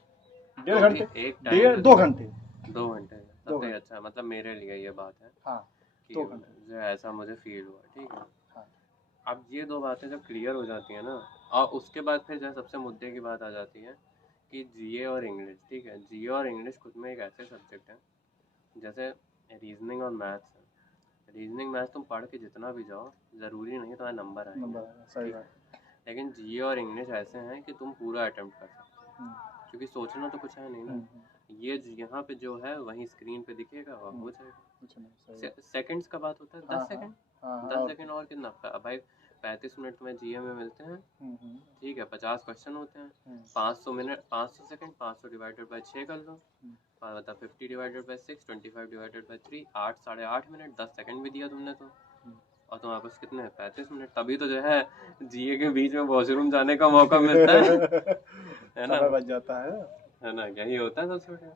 तो 1.5 भी घंटे, एक टाइम दे 2 दो, घंटे 2 घंटे, दो तब तो ये घंटे अच्छा है, मतलब मेरे लिए ये बात है हाँ, कि 2 घंटे जो ऐसा मुझे फील हुआ, ठीक है। हाँ, अब ये दो बातें जब क्लियर हो जाती है ना, और उसके बाद फिर जो सबसे मुद्दे की बात आ जाती है कि जीए और इंग्लिश, ठीक है, जीए और इंग्लिश खुद में एक ऐसे सब्जेक्ट हैं जैसे रीजनिंग और मैथ्स है। रीजनिंग मैथ्स तुम पढ़ के जितना भी जाओ, ज़रूरी नहीं तुम्हारे नंबर आएंगे, नंबर आएगा, सही ठीक बात। है, लेकिन जीए और इंग्लिश ऐसे हैं कि तुम पूरा अटेम्प्ट कर सकते हो, हम्म, क्योंकि सोचना तो कुछ है नहीं ना, ये यहाँ पे जो है वहीं स्क्रीन पे दिखेगा और हो जाएगा। कुछ नहीं, सही बात। सेकंड्स का बात होता है, हाँ 10 हाँ सेकंड, हाँ हाँ, 10 और सेकंड और कितना भाई, 35 मिनट तुम्हें जीए में मिलते हैं, हम्म, ठीक है, 50 क्वेश्चन होते हैं, हम्म, 500 मिनट, 500 सेकंड, 500 डिवाइडेड बाई 6 कर लो, हम्म, मतलब 50 divided by 6, 25 divided by 3, 8 8.5 minute, 10 second भी दिया तुमने तो, और तुम्हारे पास कितने 35 मिनट, तभी तो जो है जीए के बीच में वॉशरूम जाने का मौका मिलता है ना, समय बच जाता है ना, यही होता है सबसे बढ़िया।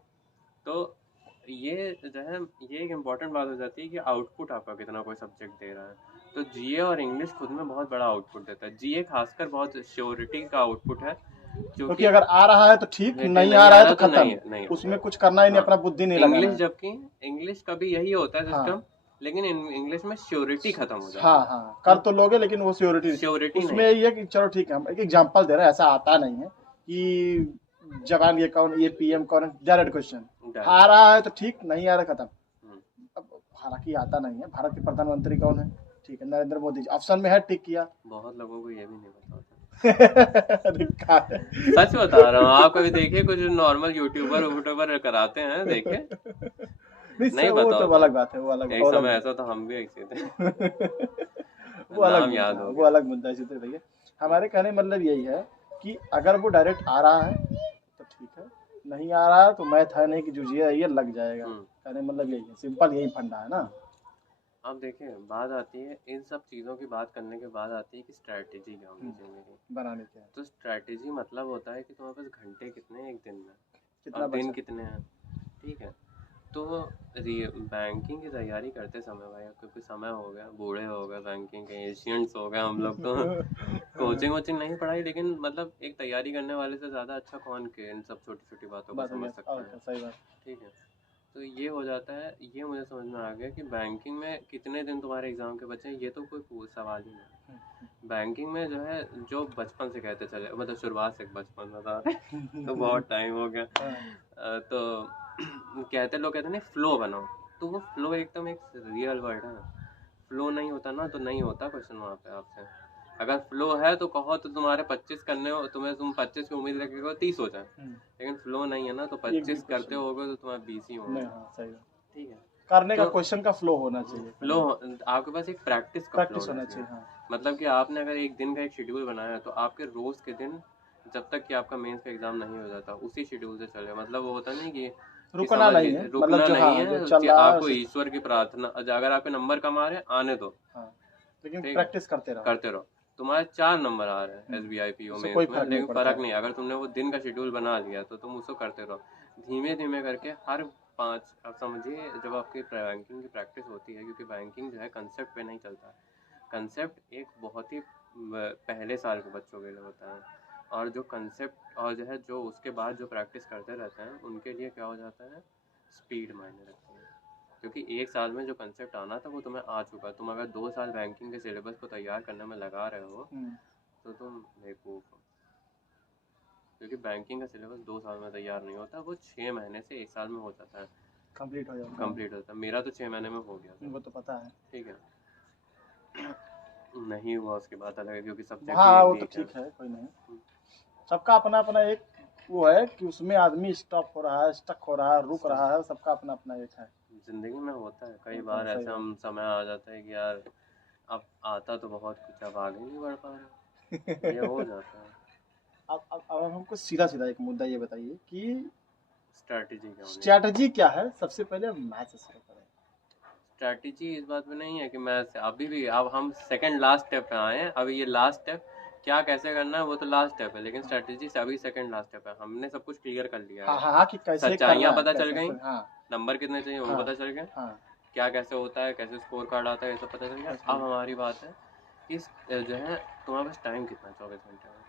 तो ये जो है, ये एक इम्पॉर्टेंट बात हो जाती है कि आउटपुट आपका कितना कोई सब्जेक्ट दे रहा है। तो जीए और इंग्लिश खुद में बहुत बड़ा आउटपुट देता है, जीए खासकर बहुत श्योरिटी का आउटपुट है, क्योंकि क्योंकि अगर आ रहा है तो ठीक, नहीं नहीं आ रहा है तो तो नहीं खत्म, नहीं उसमें कुछ करना ही नहीं, हाँ, अपना बुद्धि नहीं लगाना इंग्लिश है। जबकि इंग्लिश का भी यही होता है हाँ सिस्टम, लेकिन इंग्लिश में श्योरिटी खत्म हो जाती हाँ है, हाँ, कर तो लोगे लेकिन वो श्योरिटी, श्योरिटी उसमें नहीं। यही है कि चलो ठीक है, हम एक एग्जांपल दे रहे हैं, ऐसा आता नहीं है कि जवान ये कौन, ये पीएम कौन, डायरेक्ट क्वेश्चन, आ रहा है तो ठीक, नहीं आ रहा खत्म। अब हालांकि आता नहीं है, भारत के प्रधानमंत्री कौन है, ठीक है, नरेंद्र मोदी जी, ऑप्शन में है, टिक किया। बहुत लोगों को ये भी नहीं पता होता। अरे कहाँ है? सच बता रहा हूँ, आप कभी देखिए कुछ नॉर्मल यूट्यूबर कराते हैं, देखिए, नहीं नहीं सर, वो पता तो होता। अलग बात है, वो अलग, एक वो समय अलग ऐसा था, हम भी ऐसे थे। वो अलग नाम याद मुद्दा, हो वो गया। अलग मुद्दा है, सीधे भैया। हमारे कहने का मतलब यही है कि अगर वो डायरेक्ट आ रहा है तो ठीक है, नहीं आ रहा है तो मैथ है नहीं कि जुझिए ये लग जाएगा। कहने का मतलब यही है, सिंपल यही फंडा है ना। अब देखिए बात आती है, इन सब चीज़ों की बात करने के बाद आती है कि स्ट्रैटेजी क्या होनी चाहिए मेरी। बनाने के तो स्ट्रैटेजी मतलब होता है कि तुम्हारे पास घंटे कितने हैं एक दिन में, कितना और दिन बचा। कितने हैं, ठीक है। तो बैंकिंग की तैयारी करते समय भाई, क्योंकि समय हो गया, बूढ़े हो गए, बैंकिंग के एशियंट्स हो गए हम लोग, तो कोचिंग वोचिंग नहीं पढ़ाई, लेकिन मतलब एक तैयारी करने वाले से ज़्यादा अच्छा कौन के इन सब छोटी छोटी बातों को बात हो समझ गया, सकता और है, क्या, सही बात। ठीक है। तो ये हो जाता है, ये मुझे समझ में आ गया कि बैंकिंग में कितने दिन तुम्हारे एग्ज़ाम के बचे हैं, ये तो कोई सवाल ही नहीं। बैंकिंग में जो है, जो बचपन से कहते चले, मतलब शुरुआत से, बचपन में था तो बहुत टाइम हो गया, तो कहते लोग कहते नहीं फ्लो बनाओ, तो वो फ्लो एकदम एक रियल वर्ड है। फ्लो नहीं होता ना तो नहीं होता क्वेश्चन वहाँ पे आपसे। अगर फ्लो है तो कहो तो तुम्हारे 25 करने हो, तुम 25 की उम्मीद रखोगे 30 हो जाए, लेकिन फ्लो नहीं है ना तो 25 करते होगे तो तुम्हारा 20 ही होगा, नहीं, हाँ, सही बात। ठीक है। करने का तो क्वेश्चन का फ्लो होना चाहिए, फ्लो आपके पास एक प्रैक्टिस का फ्लो प्रैक्टिस होना होना चाहिए। चाहिए। हाँ मतलब कि आपने अगर एक दिन का एक शेड्यूल बनाया है, तो आपके रोज के दिन जब तक कि आपका मेंस का एग्जाम नहीं हो जाता उसी शेड्यूल से चले। मतलब वो होता नहीं कि रुकना समझ नहीं है, मतलब रुकना जो नहीं हाँ जो है चल कि रहा है आपको उसे। ईश्वर की प्रार्थना, अगर आपके नंबर कम आ रहे हैं आने दो, हाँ लेकिन ठीक है, प्रैक्टिस करते रहो। करते रहो। तुम्हारे 4 नंबर आ रहे हैं SBI PO उससे कोई मेंस में, फर्क नहीं लेकिन पड़ता फर्क है। नहीं, अगर तुमने वो दिन का शेड्यूल बना लिया तो तुम उसको करते रहो धीमे धीमे करके। हर 5 आप समझिए, जब आपकी बैंकिंग की प्रैक्टिस होती है, क्योंकि बैंकिंग जो है कंसेप्ट पे नहीं चलता, कंसेप्ट एक बहुत ही पहले साल के बच्चों के लिए होता है, और जो कंसेप्ट और जो है जो उसके बाद जो प्रैक्टिस करते रहते हैं उनके लिए क्या हो जाता है, स्पीड मायने रखती है। क्योंकि एक साल में जो कंसेप्ट आना था वो तुम्हें आ चुका है। तुम अगर 2 साल बैंकिंग के सिलेबस को तैयार करने में लगा रहे हो तो तुम बेवकूफ़ हो। क्योंकि बैंकिंग का सिलेबस 2 साल में तैयार नहीं होता, वो 6 महीने से 1 साल में हो जाता है, कंप्लीट हो जाता है। कंप्लीट होता है। मेरा तो 6 महीने में हो गया था, वो तो पता है। ठीक है। नहीं हुआ उसकी बात अलग है, क्योंकि सब्जेक्ट ही हाँ एक वो तो वीक है। ठीक है, कोई नहीं। सबका अपना अपना एक वो है कि उसमें आदमी स्टॉप हो रहा है, स्टक हो रहा है, रुक रहा है, सबका अपना अपना एक है। जिंदगी में होता है कई होता बार है, सही ऐसा हम समय आ जाता है कि यार अब आता तो बहुत कुछ, अब आगे नहीं बढ़ पा रहे, ये हो जाता है। अब हमको सीधा सीधा एक मुद्दा ये बताइए कि स्ट्रैटेजी क्या होनी चाहिए? स्ट्रैटेजी क्या है, सबसे पहले मैच से शुरू करें। स्ट्रैटेजी इस बात में नहीं है कि मैं अभी भी, अब हम सेकंड लास्ट स्टेप पे आए हैं, अभी ये लास्ट स्टेप क्या कैसे करना है वो तो लास्ट स्टेप है, लेकिन स्ट्रैटेजी से अभी सेकंड लास्ट स्टेप है। हमने सब कुछ क्लियर कर लिया हाँ है, हाँ हाँ कि कैसे करना सच्चाइयाँ है, पता चल कैसे गई, हाँ नंबर कितने चाहिए वो हाँ पता चल गया, हाँ क्या कैसे होता है, कैसे स्कोर कार्ड आता है, ये सब पता चल गया। अब हमारी बात है कि जो है तुम्हारे पास टाइम कितना है 24 घंटे में।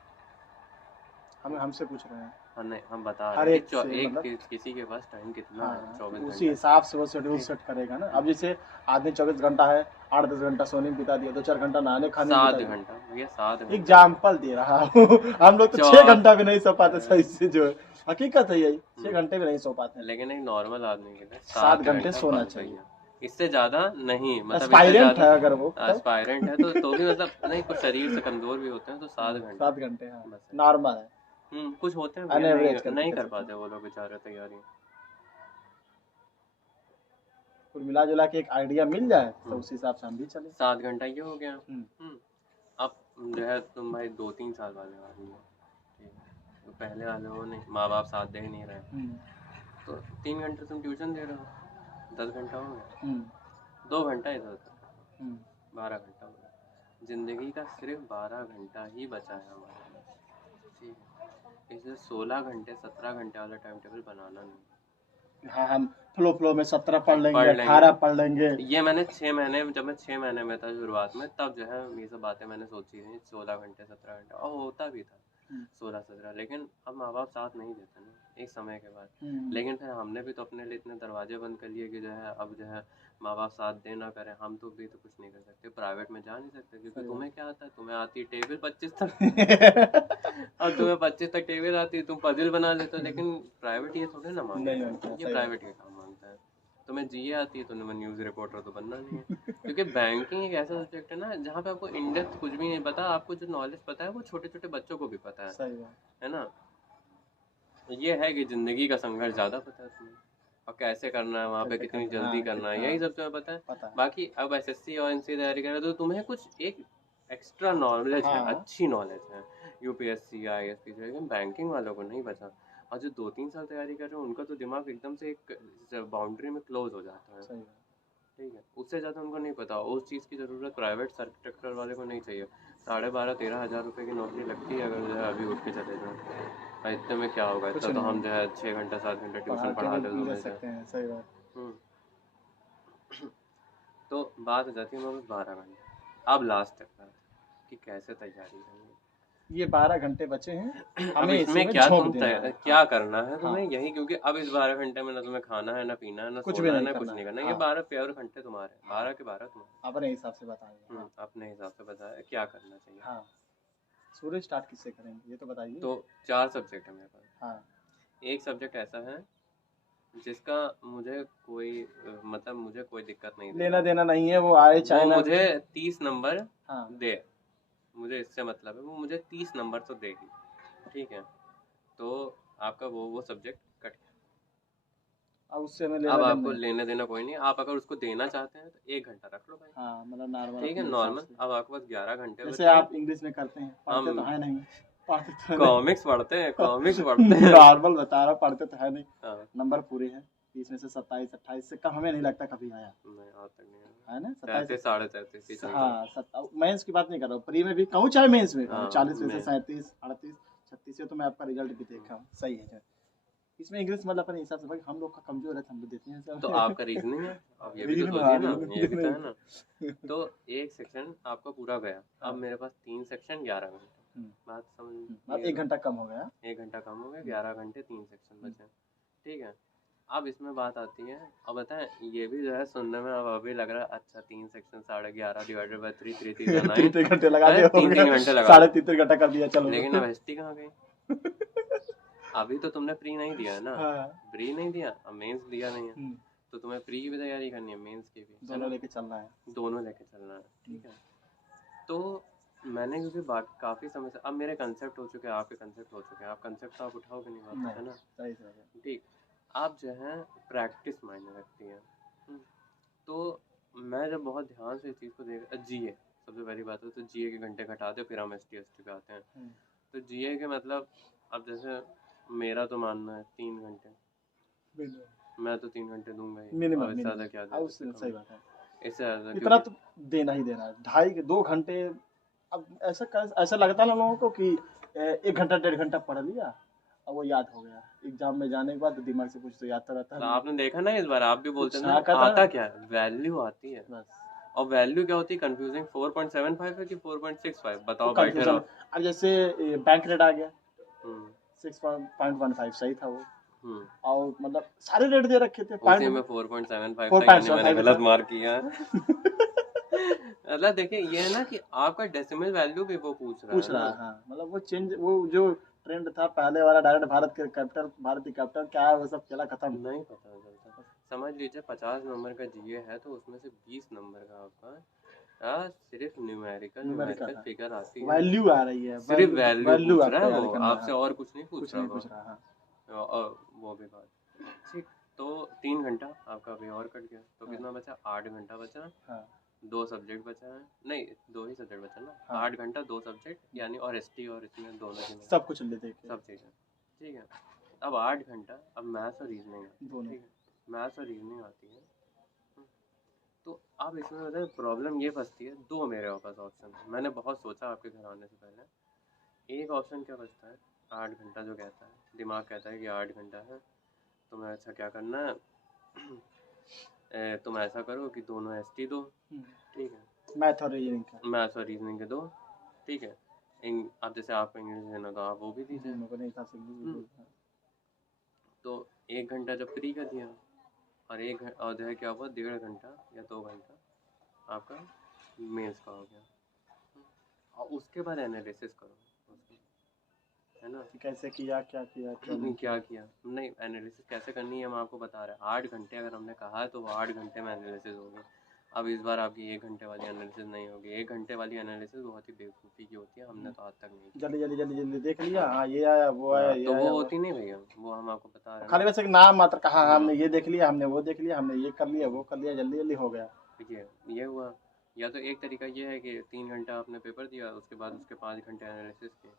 हम हमसे पूछ रहे हैं, हाँ नहीं, हम बता हर रहे हैं एक कि से मतलब किसी के पास टाइम कितना है हाँ, तो 24 उसी घंटे। हिसाब से वो शेड्यूल सेट करेगा ना। अब जैसे आदमी 24 घंटा है, 8-10 घंटा सोने में बिता दिया, 2-4 घंटा नहाने खाने में बिता 7 दिया। घंटा भैया, 7 घंटा। एग्जाम्पल दे रहा हूँ हम लोग तो 6 घंटा भी नहीं सो पाते सही से, जो है हकीकत है यही, 6 घंटे भी नहीं सो पाते हैं। लेकिन एक नॉर्मल आदमी के लिए 7 7 घंटे घंटा सोना बस चाहिए। भैया, इससे ज्यादा नहीं। मतलब इससे एस्पायरेंट ज्यादा है अगर वो तब एस्पायरेंट है तो भी मतलब नहीं, कुछ शरीर से कमजोर भी होते हैं तो 7 घंटा 7 घंटे हाँ बस है। नॉर्मल है, कुछ होते हैं भैया अन नहीं एवरेज करके नहीं कर कर सकते हैं। पाते वो लोग बेचारे तैयारी। कुल मिला जुला के एक आइडिया मिल जाए तो उस हिसाब से हम भी चले। 7 घंटा ये हो गया। हम्म, अब जो है तुम भाई 2-3 साल वाले आदमी हो, ठीक है, तो पहले वाले हो नहीं, माँ बाप साथ दे ही नहीं रहे, तो 3 घंटे तुम ट्यूशन दे रहे हो, 10 घंटा हो गया, 2 घंटा इधर उधर, 12 घंटा हो गया। जिंदगी का सिर्फ 12 घंटा ही बचा है हमारे पास, ठीक है। इसलिए 16 घंटे 17 घंटे वाला टाइम टेबल बनाना नहीं। हाँ हम फ्लो में 17 पढ़ लेंगे, पढ़ 18 लेंगे। पढ़ लेंगे। ये मैंने 6 महीने, जब मैं 6 महीने में था शुरुआत में, तब जो है ये सब बातें मैंने सोची थी, 16 घंटे 17 घंटे, और होता भी था 16-17, लेकिन अब माँ बाप साथ नहीं देते ना एक समय के बाद। लेकिन फिर हमने भी तो अपने लिए इतने दरवाजे बंद कर लिए कि जो है अब जो है माँ बाप साथ दे ना करें, हम तो भी तो कुछ नहीं कर सकते, प्राइवेट में जा नहीं सकते, क्योंकि तुम्हें क्या आता है, तुम्हें आती है टेबल 25 तक अब तुम्हें 25 तक टेबल आती है, तुम पजल बना लेते हो, लेकिन प्राइवेट ये थोड़े ना मांगता नहीं है, होता है, ये सही प्राइवेट के काम मांगता है। तुम्हें जीए आती है तो तुम्हें न्यूज़ रिपोर्टर तो बनना नहीं है, क्योंकि बैंकिंग एक ऐसा सब्जेक्ट है ना जहाँ पे आपको इन डेप्थ कुछ भी नहीं पता, आपको जो नॉलेज पता है वो छोटे छोटे बच्चों को भी पता सही बात है ना। ये है कि ज़िंदगी का संघर्ष ज़्यादा पता है तुम्हें, और कैसे करना है, वहाँ पे कैसे कितनी करना, जल्दी हाँ करना है, कितना यही सब तुम्हें पता है। पता है। बाकी अब एसएससी और एनसी तैयारी कर रहे हो तो तुम्हें कुछ एक एक्स्ट्रा नॉलेज है, हाँ अच्छी नॉलेज है, यूपीएससी आईएएस, लेकिन बैंकिंग वालों को नहीं बचा। और जो 2-3 साल तैयारी कर रहे हो उनका तो दिमाग एकदम से एक बाउंड्री में क्लोज हो जाता है, सही बात। ठीक है, उससे ज़्यादा उनको नहीं पता। उस चीज़ की ज़रूरत प्राइवेट सेक्टर वाले को नहीं चाहिए। 12,500-13 हज़ार रुपये की नौकरी लगती है अगर जो है अभी उठ के चले जाए, और इतने में क्या होगा, कुछ इतना तो हम नहीं जो है 6 घंटा 7 घंटा पढ़ा ट्यूशन के पढ़ा भी ले ले तुम्हें से। सकते हैं, सही बात। तो बात हो जाती है मैं 12 घंटे। अब लास्ट स्टेप है कि कैसे तैयारी करनी है। ये 12 घंटे बचे हैं, अब हमें इसी इसमें में क्या झोंक तुम देना है। क्या हाँ करना है हाँ तुम्हें यही, क्योंकि अब इस 12 घंटे में ना तुम्हें खाना है, ना पीना है, ना कुछ भी सोना है, नहीं ना कुछ करना नहीं है। करना। ये हाँ 12 प्योर घंटे तुम्हारे, 12 के 12 तुम्हारे। अपने हिसाब से बताएंगे। हाँ अपने हिसाब से बताया क्या करना चाहिए। हाँ सूर्य स्टार्ट किससे करेंगे ये तो बताइए। तो 4 सब्जेक्ट है मेरे पास। हाँ एक सब्जेक्ट ऐसा है जिसका मुझे कोई मतलब मुझे कोई दिक्कत नहीं लेना देना नहीं है, वो आए वो चाइना मुझे 30 नंबर हाँ दे, मुझे इससे मतलब है वो मुझे 30 नंबर तो देगी, ठीक है। तो आपका वो सब्जेक्ट कट गया। अब उससे हमें अब लेना देना आपको नहीं। लेने देना कोई नहीं, आप अगर उसको देना चाहते हैं तो 1 घंटा रख लो भाई, हाँ मतलब नॉर्मल ठीक है, अपने हिसाब नॉर्मल। से। अब आपके पास 11 घंटे जैसे बचे हैं। आप इंग्लिश में करते हैं, पढ़ते तो हम है नहीं, पढ़ते तो है कॉमिक्स पढ़ते हैं, कॉमिक्स नहीं। पढ़ते हैं। नॉर्मल बता रहा हूँ, पढ़ते तो है नहीं। हाँ, नंबर पूरे हैं, इसमें से 27 28 से कम हमें नहीं लगता कभी आया नहीं आज तक नहीं आया। है ना, 27 33 साढ़े 33 ही चल रहा है। हाँ मेंस की बात नहीं कर रहा हूँ, प्री में भी कहूँ चाहे मेंस में कहूँ, हाँ 40 में से मैं 37 38 36 से तो मैं आपका रिजल्ट भी देखा हूँ, सही है। इसमें इंग्लिश मतलब अपने हिसाब से भाई हम लोग का कमजोर है तो हम लोग देते हैं सब। तो आपका रीजनिंग है, अब ये भी तो रीजनिंग, सोचिए हाँ ना, रीजनिंग ये भी तो देते है ना। तो एक सेक्शन आपका पूरा गया, अब हाँ। मेरे पास 3 सेक्शन 11 घंटे, बात समझ मतलब क्लियर 1 है? घंटा कम हो गया। 1 घंटा कम हो गया, 11 घंटे 3 सेक्शन बचे, ठीक है। अब इसमें बात आती है, अब बताएं ये भी जो है सुनने में अब अभी लग रहा है अच्छा 3 सेक्शन 11.5 डिवाइडेड बाय 3 3 3 9 3 घंटे लगा दिया, हो 3 गया 3 घंटे लगा साढ़े दिए। 3 घंटा कर दिया, चलो। लेकिन अब एसटी कहाँ गई? अभी तो तुमने प्री नहीं दिया है ना, हाँ। प्री नहीं दिया, अब मेंस दिया नहीं है, हम्म, तो तुम्हें प्री की भी तैयारी करनी है, मेंस की भी, है दोनों ना, लेके चलना है। दोनों लेके चलना है, ठीक है। तो मैंने क्योंकि बाकी काफ़ी समय से, अब मेरे कंसेप्ट हो चुके हैं, आपके कंसेप्ट हो चुके हैं, आप कंसेप्ट तो आप उठाओगे नहीं वापस, है नहीं, ना, सही सही। ठीक। आप जो है प्रैक्टिस मायने रखती है। तो मैं जब बहुत ध्यान से इस चीज़ को देख, जीए सबसे पहली बात है, तो जीए के घंटे घटा दो, फिर हम एसटी एसटी पे आते हैं। तो जीए के मतलब, अब जैसे मेरा तो मानना है 3 घंटे, मैं तो 3 घंटे दूंगा ही, मिनिमम और इससे ज़्यादा मिनिमम, क्या दे अब सकते उससे सही हैं, बात है, इससे ज़्यादा इतना क्योंकि तो देना ही देना है। 2.5 2 घंटे। अब ऐसा लगता है ना लोगों को कि 1 घंटा 1.5 घंटा पढ़ लिया और वो याद हो गया, एग्जाम में जाने के बाद दिमाग से कुछ तो याद तो रहता तो नहीं। आपने देखा ना, इस बार आप भी बोलते कुछ हैं ना, हाँ कहता आता है क्या है, वैल्यू आती है। बस। और वैल्यू क्या होती है, कंफ्यूजिंग 4.75 है कि 4.65, वो बताओ बैठे कंफ्यूजन, रहो। अब जैसे बैंक रेट आ गया, हम्म 6.15 सही था वो, हम्म और मतलब सारे रेट दे रखे थे, उसी पॉइंट में 4.75 फोर था, पॉइंट यानी सेवन मैंने फाइव गलत था। मार्क किया है। मतलब देखिए ये है ना कि आपका डेसिमल वैल्यू भी वो पूछ रहा पूछ है रहा ना। है, हाँ मतलब वो चेंज, वो जो ट्रेंड था पहले वाला डायरेक्ट भारत के कैपिटल, भारत की कैपिटल क्या है वो सब खेला खत्म। नहीं पता चलता, समझ लीजिए 50 नंबर का जीए है, तो उसमें से 20 नंबर का आपका सिर्फ न्यूमेरिकल न्यूमेरिकल न्यूमेरिकल है, फिगर आती है, वैल्यू आ रही है, सिर्फ वैल्यू वैल्यू वैल्यू पूछ रहा आपको है याद वो, करना आपसे है, और कुछ नहीं पूछ कुछ रहा नहीं वो। पूछ रहा, हाँ। और वो भी बात ठीक। तो 3 घंटा आपका अभी और कट गया, तो हाँ। कितना बचा, 8 घंटा बचा, हाँ 2 सब्जेक्ट बचा है, नहीं 2 ही सब्जेक्ट बचा ना, हाँ 8 घंटा 2 सब्जेक्ट यानी, और एसटी और इसमें दोनों की मिला सब कुछ ले देखे सब चीज़ें, ठीक है। अब 8 घंटा, अब मैथ्स और रीजनिंग है, दोनों। ठीक है, मैथ्स और रीजनिंग आती है। तो अब इसमें मतलब प्रॉब्लम ये फंसती है, दो मेरे पास ऑप्शन है, मैंने बहुत सोचा आपके घर आने से पहले। एक ऑप्शन क्या बचता है, 8 घंटा जो कहता है, दिमाग कहता है कि 8 घंटा है, तुम्हें अच्छा क्या करना है, तुम ऐसा करो कि दोनों एसटी दो, ठीक है, मैथ और रीजनिंग का। मैथ्स और रीजनिंग के दो, ठीक है। अब जैसे आपको इंग्लिश देना तो आप वो भी दीजिए। मेरे हिसाब से तो 1 घंटा जब फ्री का दिया, और और जो है क्या हुआ, 1.5 घंटा या 2 घंटा आपका मेंस का हो गया, और उसके बाद एनालिसिस करो उसकी, है ना। कैसे किया, क्या किया, क्या नहीं क्या किया, नहीं एनालिसिस कैसे करनी है हम आपको बता रहे हैं। 8 घंटे अगर हमने कहा है तो वो 8 घंटे में एनालिसिस होगी। अब इस बार आपकी 1 घंटे वाली एनालिसिस नहीं होगी, 1 घंटे वाली एनालिसिस बहुत ही बेवकूफ़ी की होती है, हमने तो आज तक नहीं की। जल्दी जल्दी जल्दी जल्दी देख लिया, हाँ ये आया वो आया हाँ, ये तो वो आया वो। होती नहीं भैया, वो हम आपको बता रहे हैं खाली ना। वैसे नाम मात्र कहा, हाँ हमने ये देख लिया, हमने वो देख लिया, हमने ये कर लिया, वो कर लिया, जल्दी जल्दी हो गया। देखिए ये हुआ, या तो एक तरीका ये है कि 3 घंटा आपने पेपर दिया, उसके बाद उसके 5 घंटे एनालिसिस किए।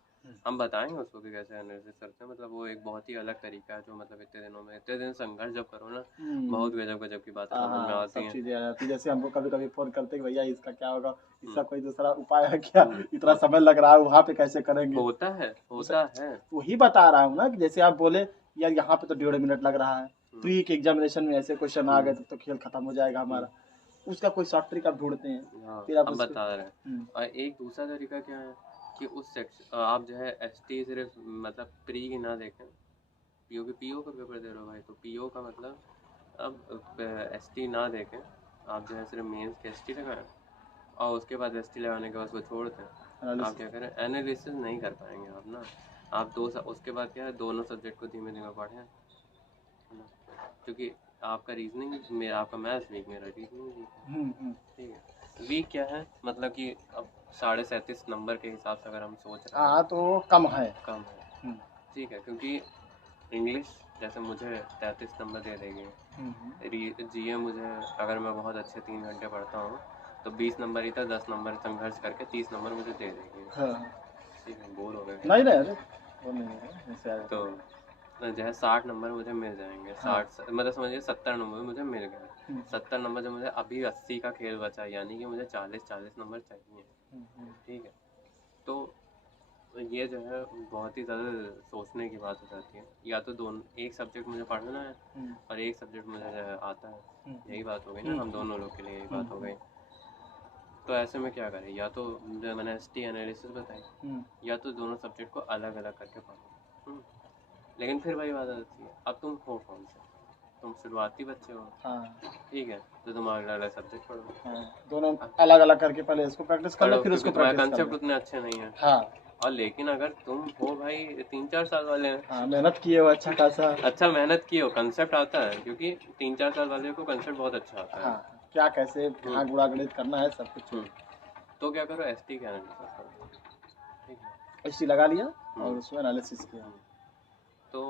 हम बताएंगे उसको कि कैसे एनालिसिस करते हैं, मतलब वो एक बहुत ही अलग तरीका है, जो मतलब इतने दिनों में, इतने दिन संघर्ष जब करो ना, बहुत गजब गजब की बातें समझ में हाँ आती सब हैं। चीजें आ जाती है, जैसे हमको कभी कभी फोन करते हैं कि भैया इसका क्या होगा, इसका कोई दूसरा उपाय है क्या, इतना समय लग रहा है वहाँ पे कैसे करेंगे। होता है होता है। वही बता रहा हूँ ना कि जैसे आप बोले यार यहाँ पे तो 1.5 मिनट लग रहा है, प्री के एग्जामिनेशन में ऐसे क्वेश्चन आ गए तो खेल खत्म हो जाएगा हमारा, उसका कोई शॉर्ट ट्रिक आप ढूंढते हैं। हाँ फिर आप हम उसको बता रहे हैं। और एक दूसरा तरीका क्या है कि उस सेक्शन आप जो है एसटी सिर्फ मतलब प्री की ना देखें, पीओ की, पीओ का पेपर दे रहे हो भाई, तो पीओ का मतलब अब एसटी ना देखें, आप जो है सिर्फ मेंस के एसटी लगाएं, और उसके बाद एसटी लगाने के बाद उसको छोड़ दें। आप क्या करें, एनालिसिस नहीं कर पाएंगे आप ना, आप उसके बाद क्या है, दोनों सब्जेक्ट को धीमे धीमे पढ़ें, है ना, क्योंकि आपका रीजनिंग, मेरा आपका मैथ्स वीक, मेरा रीजनिंग वीक है, ठीक है। वीक क्या है मतलब कि अब 37.5 नंबर के हिसाब से अगर हम सोच रहे हैं, हाँ तो कम है। कम है, ठीक है, क्योंकि इंग्लिश जैसे मुझे 33 नंबर दे देगी, जीए मुझे, अगर मैं बहुत अच्छे 3 घंटे पढ़ता हूँ तो 20 नंबर ही था, 10 नंबर संघर्ष करके 30 नंबर मुझे दे देंगे। हाँ ठीक है, बोर हो गए नहीं नहीं, अरे वो नहीं है, वैसे आ जाता तो जो है 60 नंबर मुझे मिल जाएंगे। हाँ। 60 मतलब समझिए 70 नंबर मुझे मिल गए। हम्म, 70 नंबर जो मुझे अभी 80 का खेल बचा, यानी कि मुझे 40 नंबर चाहिए। ठीक है, तो ये जो है बहुत ही ज़्यादा सोचने की बात हो जाती है। या तो दोनों, एक सब्जेक्ट मुझे पढ़ना है और एक सब्जेक्ट मुझे जो है आता है, यही बात हो गई ना, हम दोनों लोग के लिए यही बात हो गई। तो ऐसे में क्या करें, या तो जो मैंने एसटी एनालिसिस बताई, या तो दोनों सब्जेक्ट को अलग अलग करके पढ़ो। लेकिन फिर वही बात आती है, अब तुम हो कौन से, तुम शुरुआती बच्चे हो, हाँ ठीक है, तो तुम अलग अलग सब्जेक्ट पढ़ो। हाँ, दोनों अलग अलग करके पहले इसको प्रैक्टिस कर लो, पढ़ो फिर क्योंकि उसको तुम्हारे प्रैक्टिस कर कंसेप्ट लो। उतने अच्छे नहीं हैं। हाँ और लेकिन अगर तुम हो भाई 3-4 साल वाले हैं, हाँ, मेहनत किए हो अच्छा खासा। अच्छा मेहनत की हो, कंसेप्ट आता है, क्योंकि 3-4 साल वाले को कंसेप्ट बहुत अच्छा आता है। हाँ, क्या कैसे कहाँ गुणा गणित करना है सब कुछ। तो क्या करो, एसटी का एनालिसिस करो। ठीक है, एचटी लगा लिया और उसमें एनालिसिस किया। तो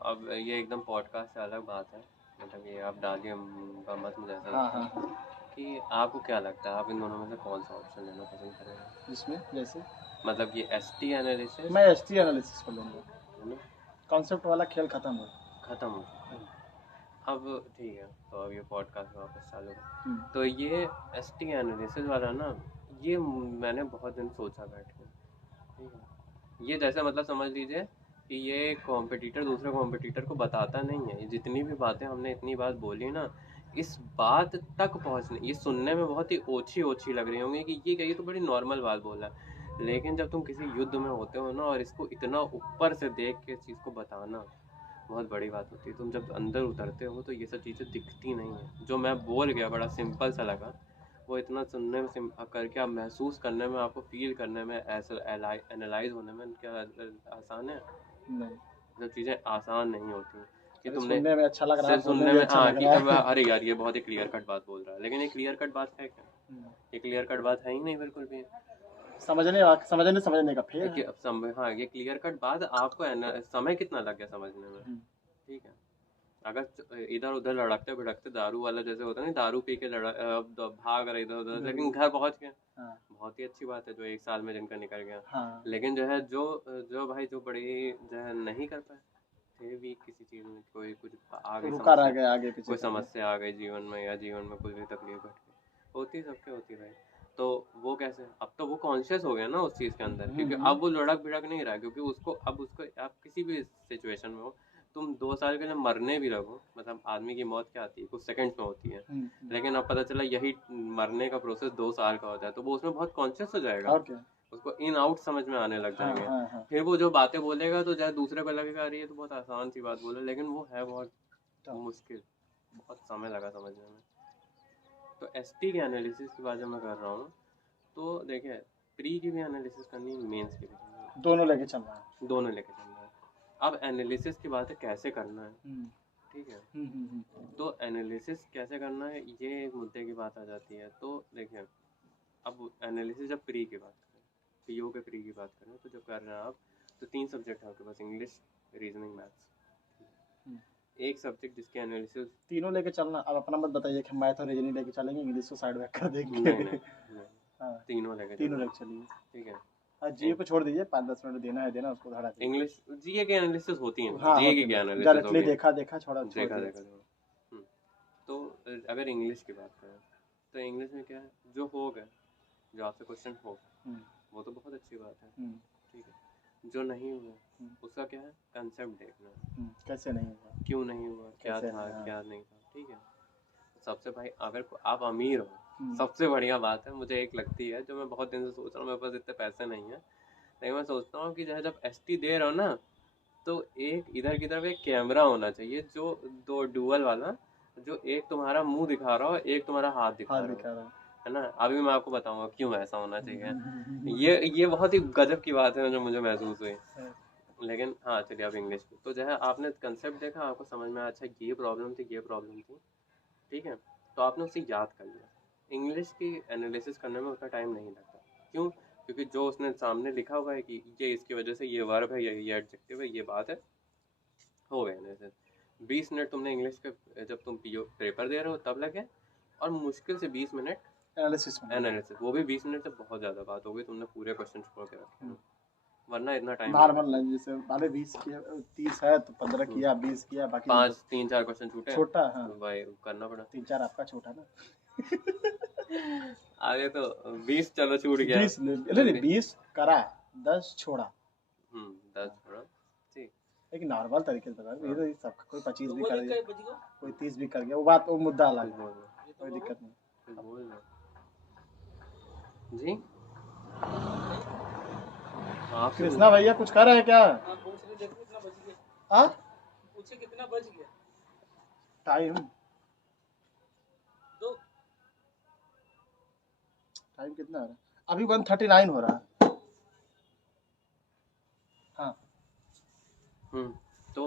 अब ये एकदम पॉडकास्ट से अलग बात है, मतलब ये आप डालिए मत, मुझे ऐसा हाँ लगता हाँ है हाँ, कि आपको क्या लगता है, आप इन दोनों में से कौन सा ऑप्शन लेना पसंद करेंगे? जिसमें जैसे मतलब ये एसटी एनालिसिस मैं एचटी एनालिसिस को लूँगा, है ना, कॉन्सेप्ट वाला खेल खत्म हो। खत्म हो चुका है। अब ठीक है, तो अब ये पॉडकास्ट वापस चालू है। तो ये एसटी एनालिसिस वाला ना, ये मैंने बहुत दिन सोचा बैठ के। ठीक है, ये जैसे मतलब समझ लीजिए कि ये कॉम्पिटिटर दूसरे कॉम्पिटिटर को बताता नहीं है। ये जितनी भी बातें हमने इतनी बात बोली ना, इस बात तक पहुंचने, ये सुनने में बहुत ही ओछी ओछी लग रही होंगी कि ये क्या, ये तो बड़ी नॉर्मल बात बोल रहा है, लेकिन जब तुम किसी युद्ध में होते हो ना और इसको इतना ऊपर से देख के इस चीज़ को बताना बहुत बड़ी बात होती है। तुम जब अंदर उतरते हो तो ये सब चीज़ें दिखती नहीं है। जो मैं बोल गया बड़ा सिंपल सा लगा, वो इतना सुनने में करके आप महसूस करने में, आपको फील करने में, ऐसा एनालाइज होने में क्या आसान है? नहीं, जो चीज़ें आसान नहीं होती कि अरे तुमने सुनने में अच्छा लग रहा है, सिर्फ बोलने सुनने में में, अच्छा हाँ लग कि रहा अब है। अरे यार ये बहुत ही क्लियर कट बात बोल रहा है, लेकिन ये क्लियर कट बात है क्या? ये क्लियर कट बात है ही नहीं बिल्कुल भी। समझने का फेर कि है। अब हाँ, ये क्लियर कट बात आपको समय कितना लग गया समझने में? ठीक है, अगर इधर उधर लड़कते भिड़कते दारू वाला जैसे होता है ना, दारू पी के भाग रहे इधर उधर, लेकिन घर पहुंच गए, बहुत ही अच्छी बात है, जो 1 साल में जिनका निकल गया। हाँ, लेकिन जो है जो जो भाई जो बड़ी जो है नहीं कर पाए, थे भी किसी चीज़ में, कोई कुछ आ गई रुका रह समस्या, गया आगे पीछे कोई करके। समस्या आ गई जीवन में, या जीवन में कुछ भी तकलीफ घट गई, होती सबके होती भाई। तो वो कैसे, अब तो वो कॉन्शियस हो गया ना उस चीज़ के अंदर, क्योंकि अब वो लड़क भिड़क नहीं रहा, क्योंकि उसको अब उसको, आप किसी भी सिचुएशन में हो, तुम 2 साल के लिए मरने भी लगो, मतलब आदमी की मौत क्या आती है, कुछ सेकंड्स में होती है, लेकिन अब पता चला यही मरने का प्रोसेस 2 साल का होता है, तो वो उसमें बहुत कॉन्शियस हो जाएगा, और क्या। उसको इन आउट समझ में आने लग हाँ जाएंगे। हाँ हाँ, फिर वो जो बातें बोलेगा तो चाहे दूसरे को लगेगा अरे ये तो बहुत आसान सी बात बोले, लेकिन वो है बहुत मुश्किल, बहुत समय लगा समझने में। तो एसटी के एनालिसिस की बात जब मैं कर रहा हूँ, तो देखिए प्री की भी एनालिसिस करनी है, मेंस की भी करनी है, दोनों लेके चल रहा है। दोनों लेके चलना है। अब एनालिसिस की बात है कैसे करना है, ठीक है, तो एनालिसिस कैसे करना है ये एक मुद्दे की बात आ जाती है। तो देखिए, अब एनालिसिस जब प्री की बात करें, पीओ के प्री की बात करें, तो जब कर रहे हैं आप, तो 3 सब्जेक्ट है आपके पास, इंग्लिश, रीजनिंग, मैथ्स। एक सब्जेक्ट जिसके एनालिसिस, तीनों लेके चलना। अब अपना मत बताइए कि मैथ और रीजनिंग लेके चलेंगे, इंग्लिश को साइड में कर देंगे। नहीं हाँ, तीनों लेके तीनों चलना, लेके चलिए। ठीक है। हाँ, जीए को छोड़ दीजिए, 5-10 मिनट देना है देना, उसको धड़ा दीजिए। इंग्लिश जीए के एनालिसिस होती है, हाँ, जीए की होते क्या हैं एनालिसिस डायरेक्टली, होगी, देखा छोड़ देखा दिया। देखा देखा। तो अगर इंग्लिश की बात करें, तो इंग्लिश में क्या है, जो हो गए, जो आपसे क्वेश्चन हो गए, वो तो बहुत अच्छी बात है, ठीक है। जो नहीं हुआ उसका क्या है, कंसेप्ट देखना, कैसे नहीं हुआ, क्यों नहीं हुआ, क्या कैसे था नहीं, हाँ। क्या नहीं था, ठीक है। सबसे भाई अगर आप अमीर हो, सबसे बढ़िया बात है, मुझे एक लगती है जो मैं बहुत दिन से सोच रहा हूँ, मेरे पास इतने पैसे नहीं है, लेकिन मैं सोचता हूँ कि जब एसटी दे रहा हो ना, तो एक इधर की तरफ एक कैमरा होना चाहिए, जो दो डुअल वाला, जो एक तुम्हारा मुंह दिखा रहा हो, एक तुम्हारा हाथ दिखा रहा हो, है ना। अभी मैं आपको बताऊंगा क्यों ऐसा होना चाहिए। ये बहुत ही गजब की बात है जो मुझे महसूस हुई। लेकिन हाँ चलिए, अब इंग्लिश की तो जो है, आपने कंसेप्ट देखा, आपको समझ में आया, अच्छा ये प्रॉब्लम थी, ये प्रॉब्लम थी, ठीक है, तो आपने उसे याद कर लिया। इंग्लिश की एनालिसिस करने में उतना टाइम नहीं लगता, क्यों, क्योंकि जो उसने सामने लिखा हुआ है कि ये इसकी वजह से ये वर्ब है, ये एडजेक्टिव है, ये बात है, हो गया एनालिसिस। 20 मिनट तुमने इंग्लिश के जब तुम पीओ पेपर दे रहे हो तब लगे, और मुश्किल से 20 मिनट एनालिसिस में एनालिसिस, वो भी 20 मिनट से बहुत ज़्यादा बात हो गई, तुमने पूरे क्वेश्चन छोड़ के रखे हैं, वरना इतना टाइम नॉर्मल नहीं, जैसे पहले 20 किया 30 है तो 15 किया 20 किया बाकी 5-3-4 क्वेश्चन छूटे छोटा। हाँ तो भाई करना पड़ा। 3-4 आपका छोटा ना। आगे तो 20 चलो छूट गया, 20 नहीं 20 करा 10 छोड़ा। 10 छोड़ा ठीक। एक नॉर्मल तरीके से बता, ये तो सब कोई 25 भी कर गया कोई 30 भी कर गया, वो बात वो मुद्दा अलग है, कोई दिक्कत नहीं। बोल जी। आप कृष्णा भैया कुछ कर रहे हैं क्या? हाँ पूछे कितना बज गया टाइम दो टाइम कितना हो रहा है अभी? 1:39 हो रहा है। हाँ तो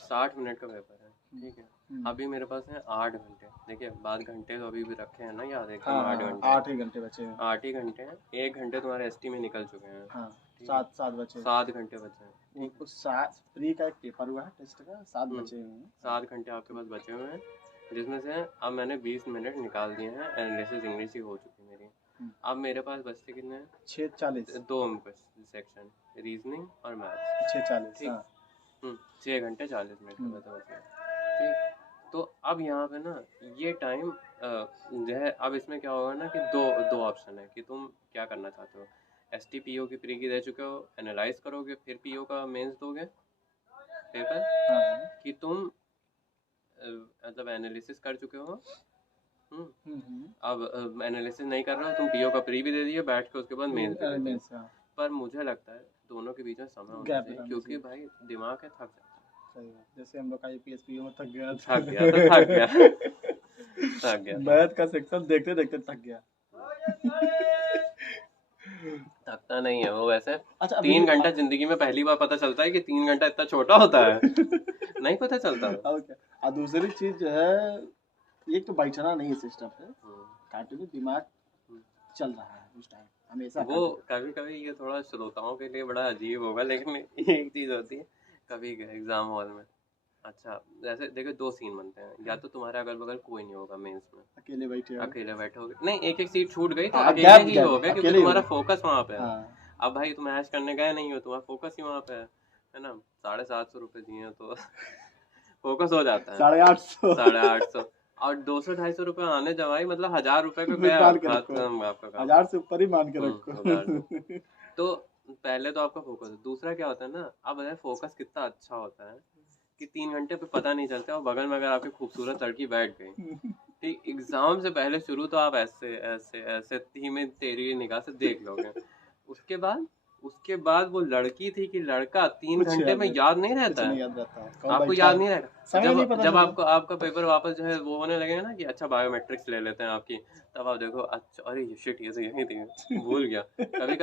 60 मिनट का पेपर है, ठीक है। अभी मेरे पास है 8 घंटे, देखिए बाद घंटे तो अभी भी रखे हैं ना याद, एकदम 8 घंटे, 8 ही घंटे बचे हैं। 8 ही घंटे हैं, 1 घंटे तुम्हारे एसटी में निकल चुके हैं। हाँ 7 बचे, 7 घंटे बचे हैं, उस 7 प्री का एक पेपर हुआ है टेस्ट का, 7 बचे हुए हैं। 7 घंटे आपके पास बचे हुए हैं, जिसमें से अब मैंने 20 मिनट निकाल दिए हैं, एनालिसिस इंग्लिश की हो चुकी मेरी। अब मेरे पास बचते कितने हैं? 6:40 2 सेक्शन, रीजनिंग और मैथ्स। 6:40 ठीक। हाँ 6 घंटे 40 मिनट का बचा है, ठीक। तो अब यहाँ पे ना ये टाइम जो है, अब इसमें क्या होगा ना कि दो ऑप्शन है कि तुम क्या करना चाहते हो। STPO की प्री की दे चुके हो, एनालाइज करोगे, फिर PO का मेंस दोगे पेपर, हाँ कि तुम मतलब एनालिसिस कर चुके हो, अब एनालिसिस नहीं कर रहे हो तुम, PO का प्री भी दे दिए बैठ के, उसके बाद मेंस भी दे दिए। हाँ पर मुझे लगता है दोनों के बीच में समय होना गैप चाहिए, रहना क्योंकि चाहिए। भाई दिमाग है थक जाता है। सही बात, जैसे हम लोग का IPS PO में थक गया थक गया तो थक गया थक गया मैथ का सेक्शन देखते देखते थक गया। थकता नहीं है वो वैसे। अच्छा 3 घंटा जिंदगी में पहली बार पता चलता है कि 3 घंटा इतना छोटा होता है, नहीं पता चलता। और क्या, और दूसरी चीज जो है, एक तो बैठना नहीं है सिस्टम पे, कंटिन्यू दिमाग चल रहा है उस टाइम हमेशा। वो कभी कभी ये थोड़ा श्रोताओं के लिए बड़ा अजीब होगा, लेकिन एक चीज होती है, कभी एग्जाम हॉल में, अच्छा जैसे देखो 2 सीन बनते हैं, या तो तुम्हारे अगल बगल कोई नहीं होगा मेंस में, अकेले बैठे हो, अकेले बैठोगे, नहीं एक एक सीट छूट गई तो हाँ, अकेले ही गैप, हो गए, क्योंकि अकेले ही तुम्हारा हो। फोकस वहां पे है। हाँ अब भाई तुम ऐश करने गए नहीं हो, तुम्हारा फोकस ही वहां पे है ना। 750 रुपये दिए तो फोकस हो जाता है। 850 850 और 200-250 रुपये आने जवाई, मतलब 1000 रुपये का गया मान के रखो, आपका काम। 1000 से ऊपर ही मान के रखो। 1000 तो पहले तो आपका फोकस है, दूसरा क्या होता है ना, अब फोकस कितना अच्छा होता है कि 3 घंटे पे पता नहीं चलता, और बगल में अगर आपकी खूबसूरत लड़की बैठ गई, ठीक, एग्जाम से पहले शुरू तो आप ऐसे ऐसे ऐसे धीमे तेरी निगाह से देख लोगे, उसके बाद वो लड़की थी कि लड़का 3 कुछ घंटे में याद नहीं रहता कुछ है, नहीं याद रहता है, कौन आपको बैठा याद है, नहीं रहेगा। समय नहीं पता जब चला। आपको आपका पेपर वापस जो है वो होने लगेगा ना कि अच्छा बायोमेट्रिक्स ले लेते हैं आपकी, तब आप देखो अच्छा अरे ये शिट ये तो यही थी, भूल गया। कभी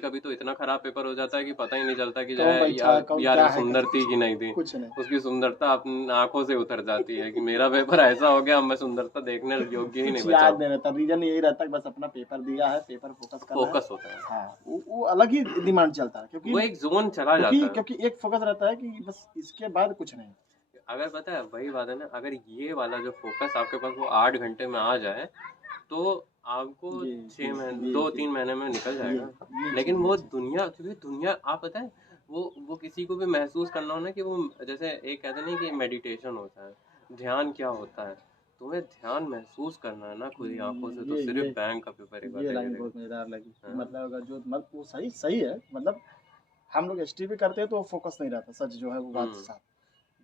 कभी तो इतना खराब पेपर हो जाता है कि पता ही नहीं चलता कि जो कौन है बैठा है, कौन यार क्या वो है, सुंदर थी कि नहीं थी। कुछ नहीं। उसकी सुंदरता अपनी आंखों से उतर जाती है कि मेरा पेपर ऐसा हो गया, अब मैं सुंदरता देखने योग्य ही नहीं कुछ बचा याद हूँ। नहीं रहता, रीजन यही रहता है कि बस अपना पेपर दिया है, पेपर फोकस करना है। फोकस होता है, हाँ वो अलग ही डिमांड चलता है, वो एक जोन चला जाता है। क्योंकि एक फोकस रहता है कि बस इसके बाद कुछ नहीं। अगर पता है वही बात है ना, अगर ये वाला जो फोकस आपके पास वो 8 घंटे में आ जाए तो आपको 2-3 महीने में निकल जाएगा। लेकिन वो दुनिया, क्योंकि दुनिया आप पता है वो किसी को भी महसूस करना हो ना कि वो जैसे एक कहते नहीं कि मेडिटेशन होता है, ध्यान क्या होता है, तुम्हें ध्यान महसूस करना है ना खुद ही आंखों से, तो सिर्फ बैंक का पेपर एक बार ये लाइन देखेगा। बहुत मजेदार लगी। मतलब अगर जो मतलब वो सही है, मतलब हम लोग ST भी करते हैं तो फोकस नहीं रहता, सच जो है वो बात साफ।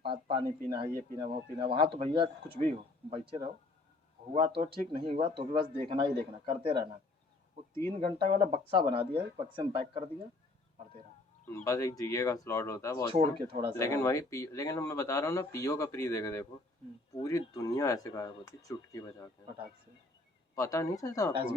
बात पानी पीना है, ये पीना वो पीना, वहाँ तो भैया कुछ भी हो बैठे रहो, हुआ तो ठीक, नहीं हुआ तो भी बस देखना ही देखना, करते रहना। वो 3 घंटा वाला बक्सा बना दिया है, बक्से में पैक कर दिया, पढ़ते रहो। बस एक जीके का स्लॉट होता है बहुत छोड़ के थोड़ा सा, लेकिन लेकिन मैं बता रहा हूँ ना, PO का प्री देके देखो, पूरी दुनिया ऐसे गायब होती है चुटकी बजा के, फटाक से। पता नहीं चलता आपको।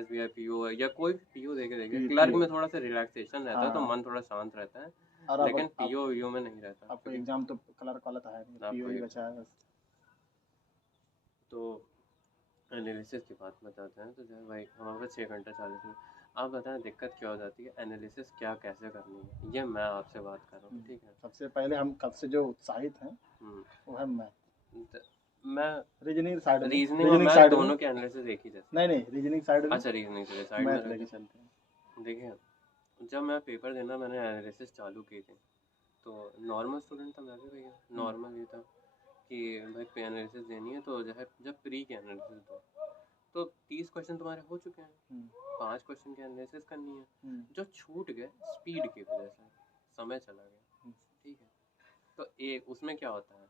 SBI PO या कोई PO देखे क्लर्क में थोड़ा सा रिलैक्सेशन रहता है, तो मन थोड़ा शांत रहता है, लेकिन PO में नहीं रहता। आपको एग्जाम तो क्लर्क वाला था, PO ही बचा है बस। तो एनालिसिस की बात बताते हैं, तो जो है भाई हमारे पास 6 घंटा 40 मिनट। आप बताएं दिक्कत क्या हो जाती है, एनालिसिस क्या कैसे करनी है, ये मैं आपसे बात कर रहा हूँ, ठीक है। सबसे पहले हम कब से जो उत्साहित हैं हम्म, वो है मैथ, द- मैं रीजनिंग साइड में, रीजनिंग और रीजनिंग मैथ साइड में, दोनों के एनालिसिस एक ही जैसे। नहीं नहीं रीजनिंग साइड में, अच्छा, रीजनिंग से साइड में मैथ रख लेके दें। चलते हैं। देखिए, जब मैं पेपर देना मैंने एनालिसिस चालू की थी, तो नॉर्मल स्टूडेंट था मैं भी भैया, नॉर्मल ये था कि भाई पे एनालिसिस देनी है तो जो है जब प्री की एनालिसिस दो, तो 30 क्वेश्चन तुम्हारे हो चुके हैं, हम्म, 5 क्वेश्चन की एनालिसिस करनी है, हम्म, जो छूट गए स्पीड की वजह से, समय चला गया, हम्म, ठीक है। तो एक उसमें क्या होता है,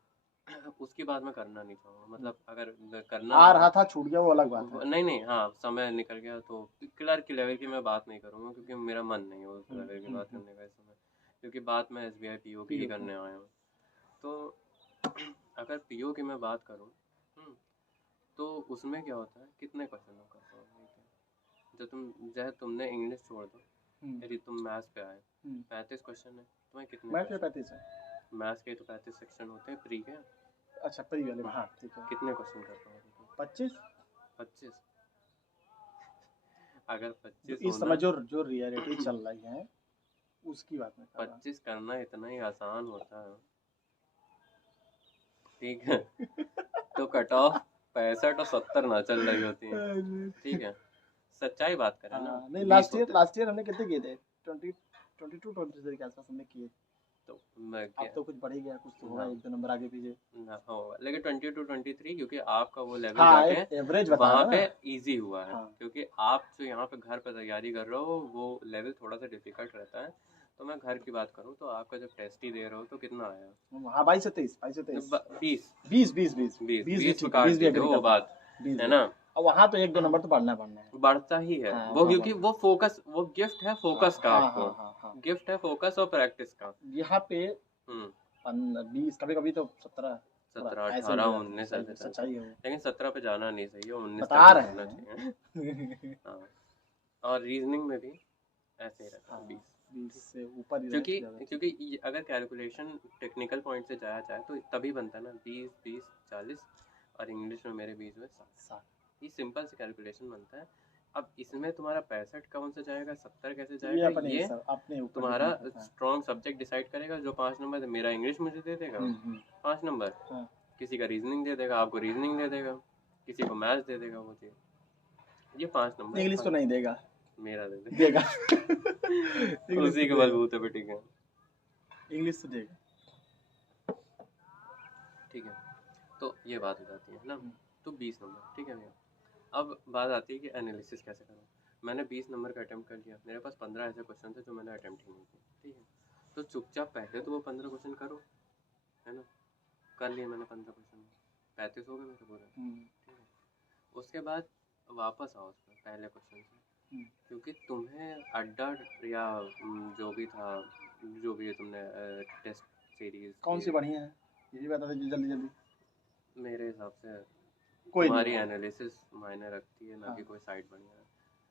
उसकी बात मैं करना नहीं चाहूँगा, मतलब अगर करना आ है रहा था छूट गया वो अलग बात है। नहीं नहीं, हाँ समय निकल गया तो क्लर्क की लेवल की मैं बात नहीं करूँगा, क्योंकि मेरा मन नहीं है उस लेवल की बात करने का इस समय, क्योंकि बात मैं SBI PO की ही PO करने आया हूँ। तो अगर PO की मैं बात करूँ, तो उसमें क्या होता है, कितने क्वेश्चनों का होता है, जो तुमने इंग्लिश छोड़ दो, यदि तुम मैथ्स पे आए, 35 क्वेश्चन है, तुम्हें कितने मैथ में क्वेश्चन, 35 है। मैथ्स के तो 35 सेक्शन होते हैं प्री के, अच्छा प्री वाले में, हाँ ठीक है। कितने क्वेश्चन कर पाओगे तुम? 25। 25। अगर तो 25 इस समय होना, जो जो रियलिटी चल रही है उसकी बात मैं कर रहा 25 करना इतना ही आसान होता है, ठीक है। तो कट ऑफ 65 और 70 ना चल रही होती है, हूँ। ठीक है, सच्चाई बात करें ना, हाँ, नहीं 20 होते हैं। लास्ट ईयर हमने कितने किए थे, 22 23 के आसपास हमने किए। तो मैं अब तो कुछ बढ़ ही गया, कुछ तो होगा, हाँ, 1 2 नंबर आगे पीछे। ना होगा, लेकिन 22 23, क्योंकि आपका वो लेवल हाँ जाके एक एवरेज बता वहाँ रहा पे ना। इजी हुआ है, हाँ क्योंकि आप जो यहाँ पे घर पे तैयारी कर रहे हो वो लेवल थोड़ा सा डिफिकल्ट रहता है। तो मैं घर की बात करूँ तो आपका जब टेस्ट ही दे रहे हो तो कितना आया? हाँ 22 से 23, 22 से 23, 20 20 20 20 20 20 भी 20 पे ठीक है, काट 20 भी दीजिए एग्री वो करता हूँ, बात, 20 है भी। ना। अब वहाँ तो 1 2 नंबर तो बढ़ना बढ़ना है। बढ़ता ही है हाँ वो, वहाँ क्योंकि बढ़ना। वो फोकस, वो गिफ्ट है फोकस का हाँ आपको, हाँ हाँ हाँ। गिफ्ट है फोकस और प्रैक्टिस का। यहाँ पे हम्म 20 कभी कभी तो 17 थोड़ा 17 ऐसे भी 18 हो जाते हैं, 19 सही ऐसे है, चलता है, सच्चाई है वो। लेकिन 17 पे जाना नहीं सही है, 19 बता तक ही रहे रहना हैं। चाहिए। हाँ, और रीजनिंग में भी ऐसे ही रहता है, हाँ 20। 20 से ऊपर ही रहे क्योंकि तो ज़्यादा ठीक। क्योंकि अगर कैलकुलेशन टेक्निकल पॉइंट से जाया जाए तो तभी बनता है ना, 20 20 40, और इंग्लिश में मेरे 20 में 60, 7 ये सिंपल से कैलकुलेशन बनता है। अब इसमें तुम्हारा 65 कौन से जाएगा, 70 कैसे तो ये जाएगा, अपने ये सब अपने ऊपर तुम्हारा डिपेंड करता है। स्ट्रॉन्ग सब्जेक्ट डिसाइड करेगा। जो 5 नंबर मेरा इंग्लिश मुझे दे देगा, 5 नंबर, हाँ किसी का रीजनिंग दे देगा, आपको रीजनिंग दे देगा, किसी को मैथ्स दे देगा, वो चीज़, ये 5 नंबर इंग्लिश तो नहीं देगा, मेरा दे देगा। देगा। इंग्लिश उसी तो के देगा, बलबूते पे, ठीक है, इंग्लिश तो देगा। ठीक है। तो ये बात हो जाती है ना, तो 20 नंबर, ठीक है भैया। अब बात आती है कि एनालिसिस कैसे करूँ। मैंने 20 नंबर का अटैम्प्ट कर लिया, मेरे पास 15 ऐसे क्वेश्चन थे जो मैंने अटैम्प्ट ही नहीं किए, ठीक है। तो चुपचाप पहले तो वो 15 क्वेश्चन करो, है ना, कर लिए मैंने 15 क्वेश्चन, 35 हो गए मेरे पूरे, ठीक है। उसके बाद वापस आओ उस पर पहले क्वेश्चन से, क्योंकि तुम्हें अड्डा या जो भी था, जो भी तुमने टेस्ट सीरीज कौन सी बढ़िया है ये भी बता दीजिए जल्दी जल्दी। मेरे हिसाब से कोई नहीं तुम्हारी बताओ। एनालिसिस मायने रखती है, ना हाँ कि कोई साइट बढ़िया है।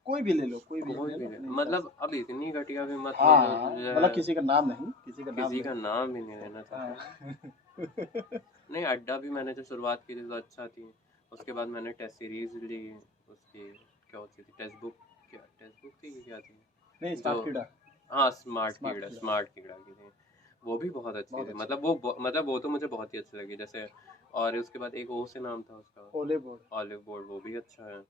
कोई भी ले लो, कोई भी एक कोई ले भी लो नहीं, अपने हिसाब मतलब से। अब इतनी घटिया भी मत लो जो हाँ जो मतलब है, किसी का नाम नहीं, किसी का नाम किसी का नहीं। नाम भी नहीं लेना हाँ। चाहता। नहीं, अड्डा भी मैंने जो शुरुआत की थी तो अच्छा थी, उसके बाद मैंने टेस्ट सीरीज ली, उसकी क्या होती थी, टेक्स्ट बुक, क्या टेक्स्ट बुक थी कि क्या थी, नहीं जो, स्मार्ट कीड़ा, हाँ स्मार्ट स्मार्ट कीड़ा, कीड़ा स्मार्ट कीड़ा की थी, वो भी बहुत अच्छी बहुत थी, अच्छी। मतलब वो तो मुझे बहुत ही अच्छी लगी, जैसे। और उसके बाद एक ओ से नाम था उसका, ओले बोर्ड ऑलिव बोर्ड, वो भी अच्छा है,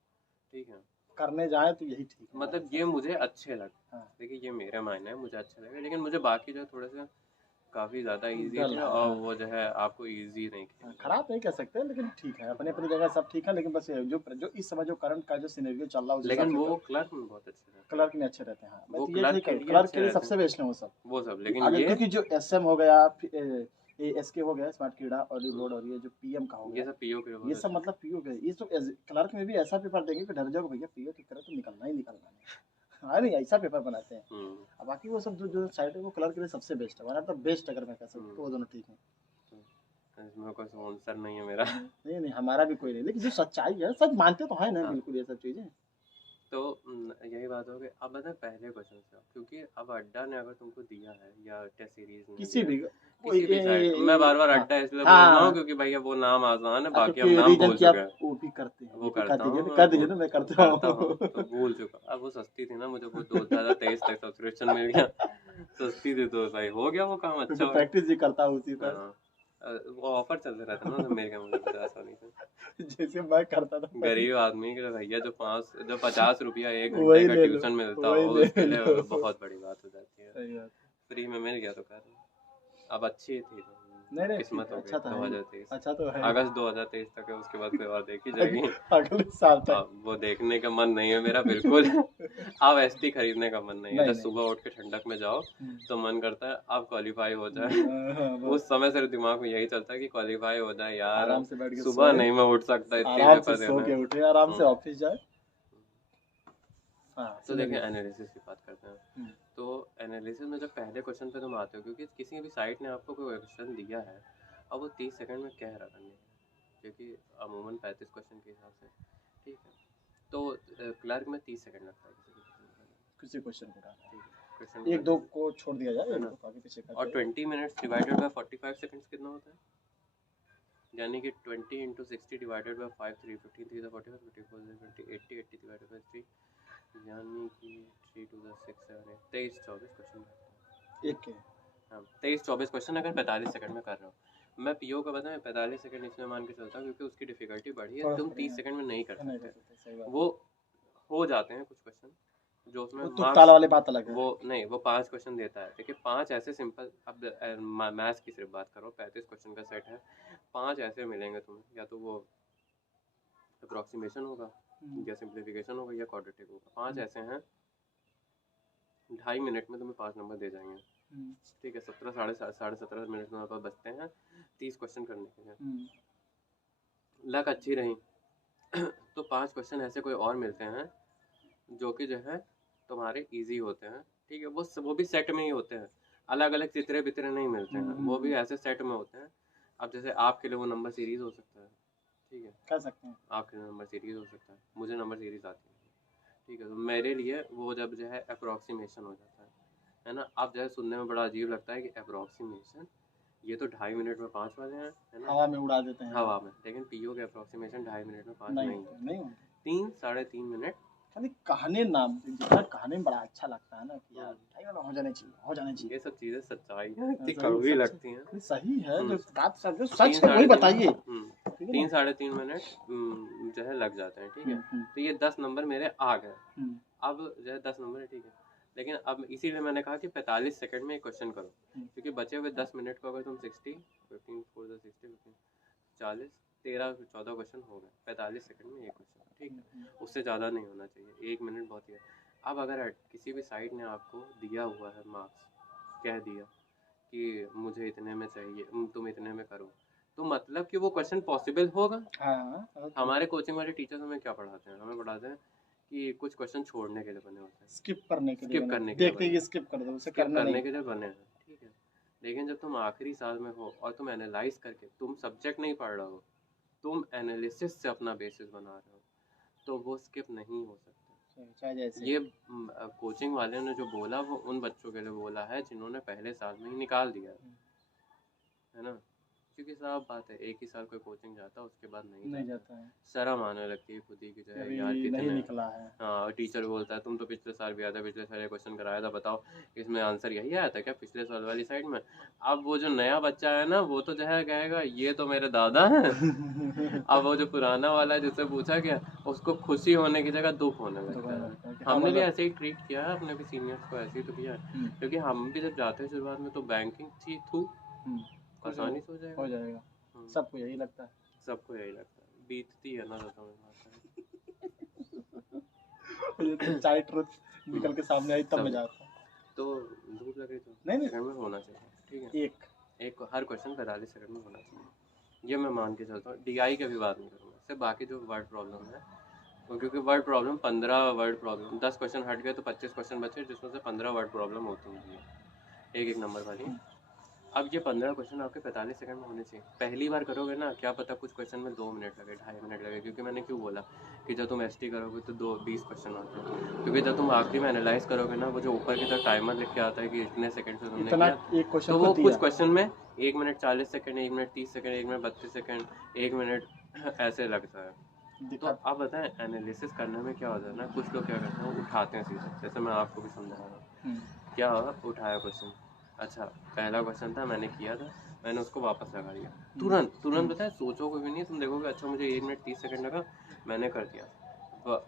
ठीक है। करने जाए तो यही ठीक है हमारे मतलब ये हिसाब मुझे अच्छे लगे, हाँ। देखिए ये मेरे मायने है, मुझे अच्छे लगे, लेकिन मुझे बाकी जो थोड़े से काफ़ी ज़्यादा से इजी डर थे, लगा और हाँ। वो जो है आपको इजी नहीं हाँ, खेलना। खराब नहीं कह सकते लेकिन ठीक है, अपनी अपनी जगह सब ठीक है, लेकिन बस ये जो जो इस समय जो करंट का जो सिनेरियो चल रहा है उस हिसाब लेकिन से वो तो क्लर्क में बहुत अच्छे रहते हैं, क्लर्क में अच्छे रहते हैं। हाँ मैं वो तो ये क्लर्क ठीक के है, लिए क्लर्क अच्छे के लिए रहते सबसे हैं, बेस्ट है वो सब। वो सब, लेकिन आगे ये क्योंकि जो एसएम हो गया, एसके हो गया, स्मार्ट कीड़ा, ऑलिव बोर्ड, और ये जो पीएम का हो ये गया, सब पीओ के लिए ये बहुत सब अच्छे मतलब पीओ के ये तो क्लर्क में भी ऐसा पेपर देंगे कि डर जाओगे भैया, पीओ की तरह तो निकलना ही निकलना है। हाँ नहीं ऐसा पेपर बनाते हैं। हैं। अब बाकी वो सब जो जो साइड है वो क्लर्क के लिए सबसे बेस्ट है, वन ऑफ द बेस्ट अगर मैं कह सकूँ तो वो दोनों ठीक है। तो इसमें कोई स्पॉन्सर नहीं है मेरा। नहीं नहीं हमारा भी कोई नहीं, लेकिन जो सच्चाई है सच मानते तो है ना हाँ, बिल्कुल ये सब चीजें। तो यही बात हो गई। अब बताए पहले क्वेश्चन से, क्योंकि अब अड्डा ने अगर तुमको दिया है या टेस्ट सीरीज ने किसी दिया है, भी किसी भी साइड, मैं बार बार हाँ अड्डा इसलिए बोल रहा हूँ हाँ क्योंकि भैया वो नाम आसान है, बाकी हम क्योंकि नाम रीजन भूल की चुके आप हैं। वो भी करते हैं, वो ये भी कर करता दीजिए हूँ ना, मैं, कर दीजिए ना, मैं करता करता हूँ तो हूँ। भूल चुका। अब वो सस्ती थी ना, मुझे वो 2023 तक सब्सक्रिप्शन मिल गया, सस्ती थी तो भाई हो गया वो काम अच्छा क्योंकि हो प्रैक्टिस भी करता हूँ उसी पर। गया। हाँ, वो ऑफर चलते रहता है ना, तो मेरे क्या, मुझे पता आसानी से। जैसे मैं करता था पहले, गरीब आदमी के लिए भैया जो 50 रुपया 1 घंटे वही का ले लो, ट्यूशन मिलता वही हो, ले उसके लिए लो। बहुत बड़ी बात हो जाती है। सही बात। फ्री में मिल गया तो कर लो। अब अच्छी थी तो नहीं नहीं ठीक किस्मत है, हो गई। अच्छा तो है ही, 2023 अच्छा तो है ही। अगस्त 2023 तक है, उसके बाद कोई और देखी जाएगी। अगले साल तक। अब वो देखने का मन नहीं है मेरा बिल्कुल। अब एसटी खरीदने का मन नहीं है। नहीं जब नहीं। सुबह उठ के ठंडक में जाओ तो मन करता है अब क्वालिफाई हो जाए। हाँ, उस बस समय से दिमाग में यही चलता है कि क्वालिफाई हो जाए यार, आराम से बैठ के सुबह सोए, नहीं मैं उठ सकता, इतने आराम से पेपर सो देना के है। उठे, आराम से हम्म। ऑफिस जाए। हाँ तो समझ देखिए गया। एनालिसिस की बात करते हैं। हम्म, तो एनालिसिस में जब पहले क्वेश्चन पे तुम आते हो, क्योंकि किसी भी साइट ने आपको कोई क्वेश्चन दिया है, अब वो 30 सेकंड में कह रहा करने है, क्योंकि अमूमन 35 क्वेश्चन के हिसाब से, ठीक है। तो क्लर्क में 30 सेकंड लगता है किसी क्वेश्चन को डाला, ठीक है, क्वेश्चन एक दो को छोड़ दिया जाए, है एक ना। दो काफी पीछे और करके। 20 मिनट्स डिवाइडेड बाय 45 सेकंड्स कितना होता है, यानी कि 20 into 60 divided by 5, 3 15 3 45 54 20 80 80 divided by 3, यानी कि 3 टू द 6 7 8 23 24 क्वेश्चन रहता है। एक के हाँ 23-24 क्वेश्चन अगर 45 सेकंड में कर रहे हो। मैं पीओ का बताएं 45 सेकंड इसमें मान के चलता हूँ क्योंकि उसकी डिफिकल्टी बढ़ी है, थोड़ा तुम सा 30 सेकंड में नहीं कर नहीं कर सकते। सकते, सही बात वो हो जाते हैं कुछ क्वेश्चन जो उसमें है। वो तुक्काल मार्क्स, वाली बात अलग है। वो नहीं, वो 5 क्वेश्चन देता है। देखिए 5 ऐसे सिंपल, अब मैथ्स की सिर्फ बात करो, 35 क्वेश्चन का सेट है, 5 ऐसे मिलेंगे तुम्हें, या तो वो अप्रोक्सीमेशन होगा या सिंप्लीफिकेशन होगा या क्वाड्रेटिक होगा। 5 ऐसे हैं, 2.5 मिनट में तुम्हें 5 नंबर दे जाएंगे, ठीक है। 17 साढ़े 17 मिनट में पास बचते हैं 30 क्वेश्चन करने के लिए। लक अच्छी रही तो 5 क्वेश्चन ऐसे कोई और मिलते हैं जो कि जो है तुम्हारे इजी होते हैं, ठीक है। वो भी सेट में ही होते हैं, अलग अलग चित्रे बितरे नहीं मिलते हैं, वो भी ऐसे सेट में होते हैं। अब जैसे आपके लिए वो नंबर सीरीज हो सकता है, ठीक है, कर सकते हैं। आपके लिए नंबर सीरीज हो सकता है, मुझे नंबर सीरीज आती है, ठीक है। तो मेरे लिए वो जब जो है अप्रोक्सीमेशन हो जाता है ना। अब जो है सुनने में बड़ा अजीब लगता है कि अप्रोक्सीमेशन, ये तो 2.5 मिनट में 5 वाले हैं, है ना, हवा में उड़ा देते हैं। हवा में। लेकिन पीओ के अप्रोक्सीमेशन 2.5 मिनट में 5 नहीं, नहीं होते। 3 साढ़े 3 मिनट। खाली कहने नाम जितना कहने में बड़ा अच्छा लगता है ना कि यार भाई वाला हो जाना चाहिए, हो जाना चाहिए। ये सब चीजें सच्चाई है, इतनी सही, कड़वी सच- लगती हैं। नहीं, सही है, जो बात सब जो 3 सच है साढ़े वही 3 बताइए, ठीक है 3 ना? साढ़े 3 मिनट जो है लग जाते हैं, ठीक है। तो ये 10 नंबर मेरे आ गए। अब जो है 10 नंबर है, ठीक है। लेकिन अब इसीलिए मैंने कहा कि 45 सेकंड में एक क्वेश्चन करो, क्योंकि बचे हुए 10 मिनट को अगर तुम 60 15 4 60 40 13 14 क्वेश्चन हो गए 45 सेकंड में एक क्वेश्चन, ठीक है। उससे ज़्यादा नहीं होना चाहिए, 1 मिनट बहुत ही है। अब अगर किसी भी साइट ने आपको दिया हुआ है मार्क्स, कह दिया कि मुझे इतने में चाहिए, तुम इतने में करो, तो मतलब कि वो क्वेश्चन पॉसिबल होगा। हमारे कोचिंग वाले टीचर्स हमें क्या पढ़ाते हैं, हमें पढ़ाते हैं कि कुछ क्वेश्चन छोड़ने के लिए बने होते हैं, स्किप करने के लिए, स्किप करने के लिए देखते ही स्किप कर दो, उसे स्किप करना करने नहीं। के लिए बने हैं, ठीक है। लेकिन जब तुम आखिरी साल में हो और तुम एनालाइज करके, तुम सब्जेक्ट नहीं पढ़ रहे हो, तुम एनालिसिस से अपना बेसिस बना रहे हो, तो वो स्किप नहीं हो सकता। चाहे जैसे ये कोचिंग वाले ने जो बोला वो उन बच्चों के लिए बोला है जिन्होंने पहले साल में ही निकाल दिया है ना। क्योंकि साफ बात है, एक ही साल कोई कोचिंग जाता है, उसके बाद नहीं जाता है, शर्म आने लगती है खुद ही की, जो है अभी यार नहीं कितने निकला है। हाँ, टीचर बोलता है तुम तो पिछले साल भी आया था, पिछले साल क्वेश्चन कराया था, बताओ इसमें आंसर यही आया था क्या पिछले साल वाली साइड में। अब वो जो नया बच्चा है ना, वो तो जो है कहेगा ये तो मेरे दादा हैं। अब वो जो पुराना वाला है जिससे पूछा गया, उसको खुशी होने की जगह दुख होने लगता है। हमने भी ऐसे ही ट्रीट किया है अपने भी सीनियर्स को, ऐसे ही तो किया है, क्योंकि हम भी जब जाते हैं शुरुआत में तो बैंकिंग थी थू आसानी से हो जाएगा, सबको यही लगता है, सबको यही लगता है, बीतती है ना तो समझ में आता ये तो चाय ट्रुथ निकल के सामने आई तब मजा आता है। तो धूप लगे तो नहीं सेकंड में होना चाहिए, ठीक है। एक हर क्वेश्चन 45 सेकंड में होना चाहिए, ये मैं मान के चलता हूँ। डीआई की भी बात नहीं करूँगा, सिर्फ बाकी जो वर्ड प्रॉब्लम है, क्योंकि word problem 15 word problem, 10 question हट गए तो 25 क्वेश्चन बचे, जिसमें से 15 वर्ड प्रॉब्लम होती हैं एक एक नंबर वाली। अब ये 15 क्वेश्चन आपके 45 सेकंड में होने चाहिए। पहली बार करोगे ना, क्या पता कुछ क्वेश्चन में 2 मिनट लगे, 2.5 मिनट लगे, क्योंकि मैंने क्यों बोला कि जब तुम एसटी करोगे तो 20 क्वेश्चन आते हैं, क्योंकि जब तुम आखिरी में एनालाइज करोगे ना, वो जो ऊपर की तरफ टाइमर लिख के आता है कि इतने सेकंड से तुमने इतना किया, एक क्वेश्चन तो को वो दिया कुछ क्वेश्चन में 1 minute 40 second, 1 minute 30 second, 1 minute 32 second, 1 minute ऐसे लगता है। तो दिक्कत। आप बताएं एनालिसिस करने में क्या होता है ना, कुछ लोग क्या करते हैं, उठाते हैं सीधे, जैसे मैं आपको भी समझा रहा हूँ। क्या हुआ, उठाया क्वेश्चन, अच्छा पहला क्वेश्चन था, मैंने किया था, मैंने उसको वापस लगा दिया तुरंत तुरंत, बताए सोचोगे भी नहीं, तुम देखोगे अच्छा मुझे 1 मिनट 30 सेकंड लगा, मैंने कर दिया।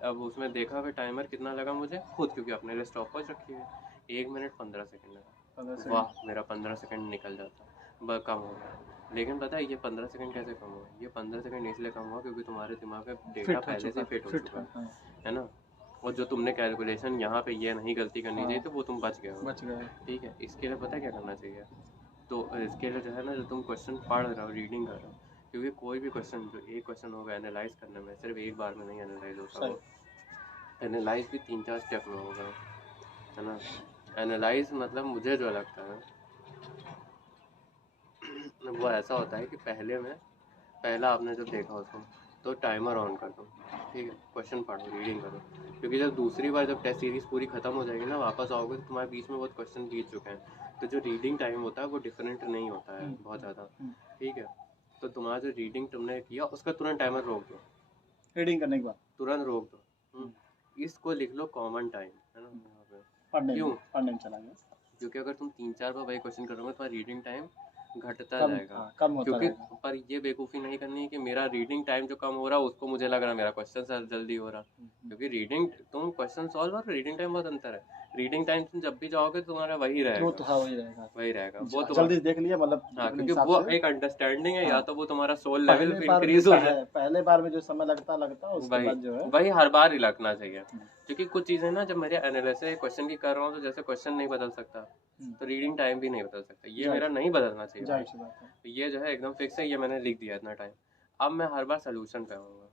अब उसमें देखा फिर टाइमर कितना लगा मुझे खुद, क्योंकि अपने लिए स्टॉप वॉच रखी है, 1 मिनट 15 सेकंड लगा। वाह, मेरा 15 सेकंड निकल जाता, कम हो गया। लेकिन पता है ये 15 सेकंड कैसे कम हुआ? ये 15 सेकंड इसलिए कम हुआ क्योंकि तुम्हारे दिमाग में डेटा पहले से फिट हो चुका है ना, और जो तुमने कैलकुलेशन यहाँ पे ये नहीं गलती करनी चाहिए, तो वो तुम बच गए हो। बच गए। ठीक है, इसके लिए पता है क्या करना चाहिए? तो इसके लिए जो है ना, जो तुम क्वेश्चन पढ़ रहे हो, रीडिंग कर रहे हो, क्योंकि कोई भी क्वेश्चन, जो एक क्वेश्चन होगा एनालाइज करने में, सिर्फ एक बार में नहीं एनालाइज होता, वो एनालाइज भी 3-4 स्टेप में होगा, है ना। एनालाइज मतलब मुझे जो लगता है वो ऐसा होता है कि पहला आपने जब देखा उसको, तो टाइमर ऑन कर दो, ठीक है, क्वेश्चन पढ़ो, रीडिंग करो, क्योंकि जब दूसरी बार जब टेस्ट सीरीज पूरी खत्म हो जाएगी ना, वापस आओगे तो तुम्हारे बीच में बहुत क्वेश्चन बीत चुके हैं, तो जो रीडिंग टाइम होता है वो डिफरेंट नहीं होता है बहुत ज़्यादा, ठीक है। तो तुम्हारा जो रीडिंग तुमने किया उसका तुरंत टाइमर रोक दो, रीडिंग करने के बाद तुरंत रोक दो। इसको लिख लो कॉमन टाइम, है ना, यहाँ पे। पढ़ने क्यों? में पढ़ने में चला गया, क्योंकि अगर तुम 3-4 बार वही क्वेश्चन करोगे, तुम्हारा रीडिंग टाइम घटता कम जाएगा। कम होता क्योंकि रहेगा। पर ये बेवकूफ़ी नहीं करनी है कि मेरा रीडिंग टाइम जो कम हो रहा है उसको मुझे लग रहा है मेरा क्वेश्चन जल्दी हो रहा, क्योंकि रीडिंग तुम क्वेश्चन सॉल्व और रीडिंग टाइम बहुत अंतर है। रीडिंग टाइम तुम जब भी जाओगे तुम्हारा वही वो रहेगा, तो हाँ वही रहेगा, वही रहेगा वो जल्दी तुम्हारा। देख लिया मतलब हाँ, अपने क्योंकि हिसाब वो से। एक अंडरस्टैंडिंग है, या हाँ तो वो तुम्हारा सोल लेवल पहले बार इंक्रीज हो देता जाए, है, पहले बार में जो समय लगता उसके वही बाद जो है। वही हर बार ही लगना चाहिए। क्योंकि कुछ चीज़ें ना, जब मेरे एनालिसिस क्वेश्चन की कर रहा हूँ, तो जैसे क्वेश्चन नहीं बदल सकता, तो रीडिंग टाइम भी नहीं बदल सकता, ये मेरा नहीं बदलना चाहिए भाई। जाहिर सी बात है। तो ये जो है एकदम फिक्स है, ये मैंने लिख दिया इतना टाइम। अब मैं हर बार सोल्यूशन कराऊंगा,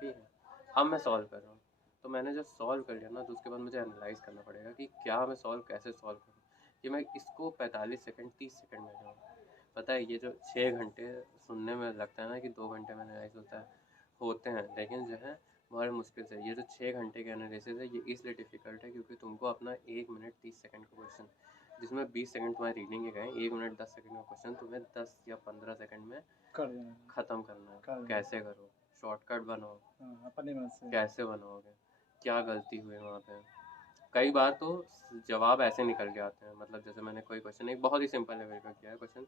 ठीक है, अब मैं सॉल्व कर रहा हूँ, तो मैंने जब सॉल्व कर लिया ना, तो उसके बाद मुझे एनालाइज करना पड़ेगा कि क्या मैं सॉल्व कैसे सॉल्व करूँ, कि मैं इसको 45 सेकंड 30 सेकंड में जाऊँ। पता है ये जो 6 घंटे सुनने में लगता है ना कि 2 घंटे में एनालाइज होते हैं, लेकिन जो है बहुत मुश्किल से। ये जो 6 घंटे का एनालिसिस है, ये इसलिए डिफ़िकल्ट है क्योंकि तुमको अपना 1 मिनट 30 सेकंड का क्वेश्चन, जिसमें 20 सेकंड तुम्हारी रीडिंग के गए, 1 मिनट 10 सेकंड का क्वेश्चन तुम्हें 10 या 15 सेकंड में ख़त्म करना है। कैसे करो, शॉर्टकट बनाओ, अपने मन से कैसे बनाओगे, क्या गलती हुई वहाँ पे। कई बार तो जवाब ऐसे निकल के आते हैं, मतलब जैसे मैंने कोई क्वेश्चन, एक बहुत ही सिंपल लेवल का किया है क्वेश्चन,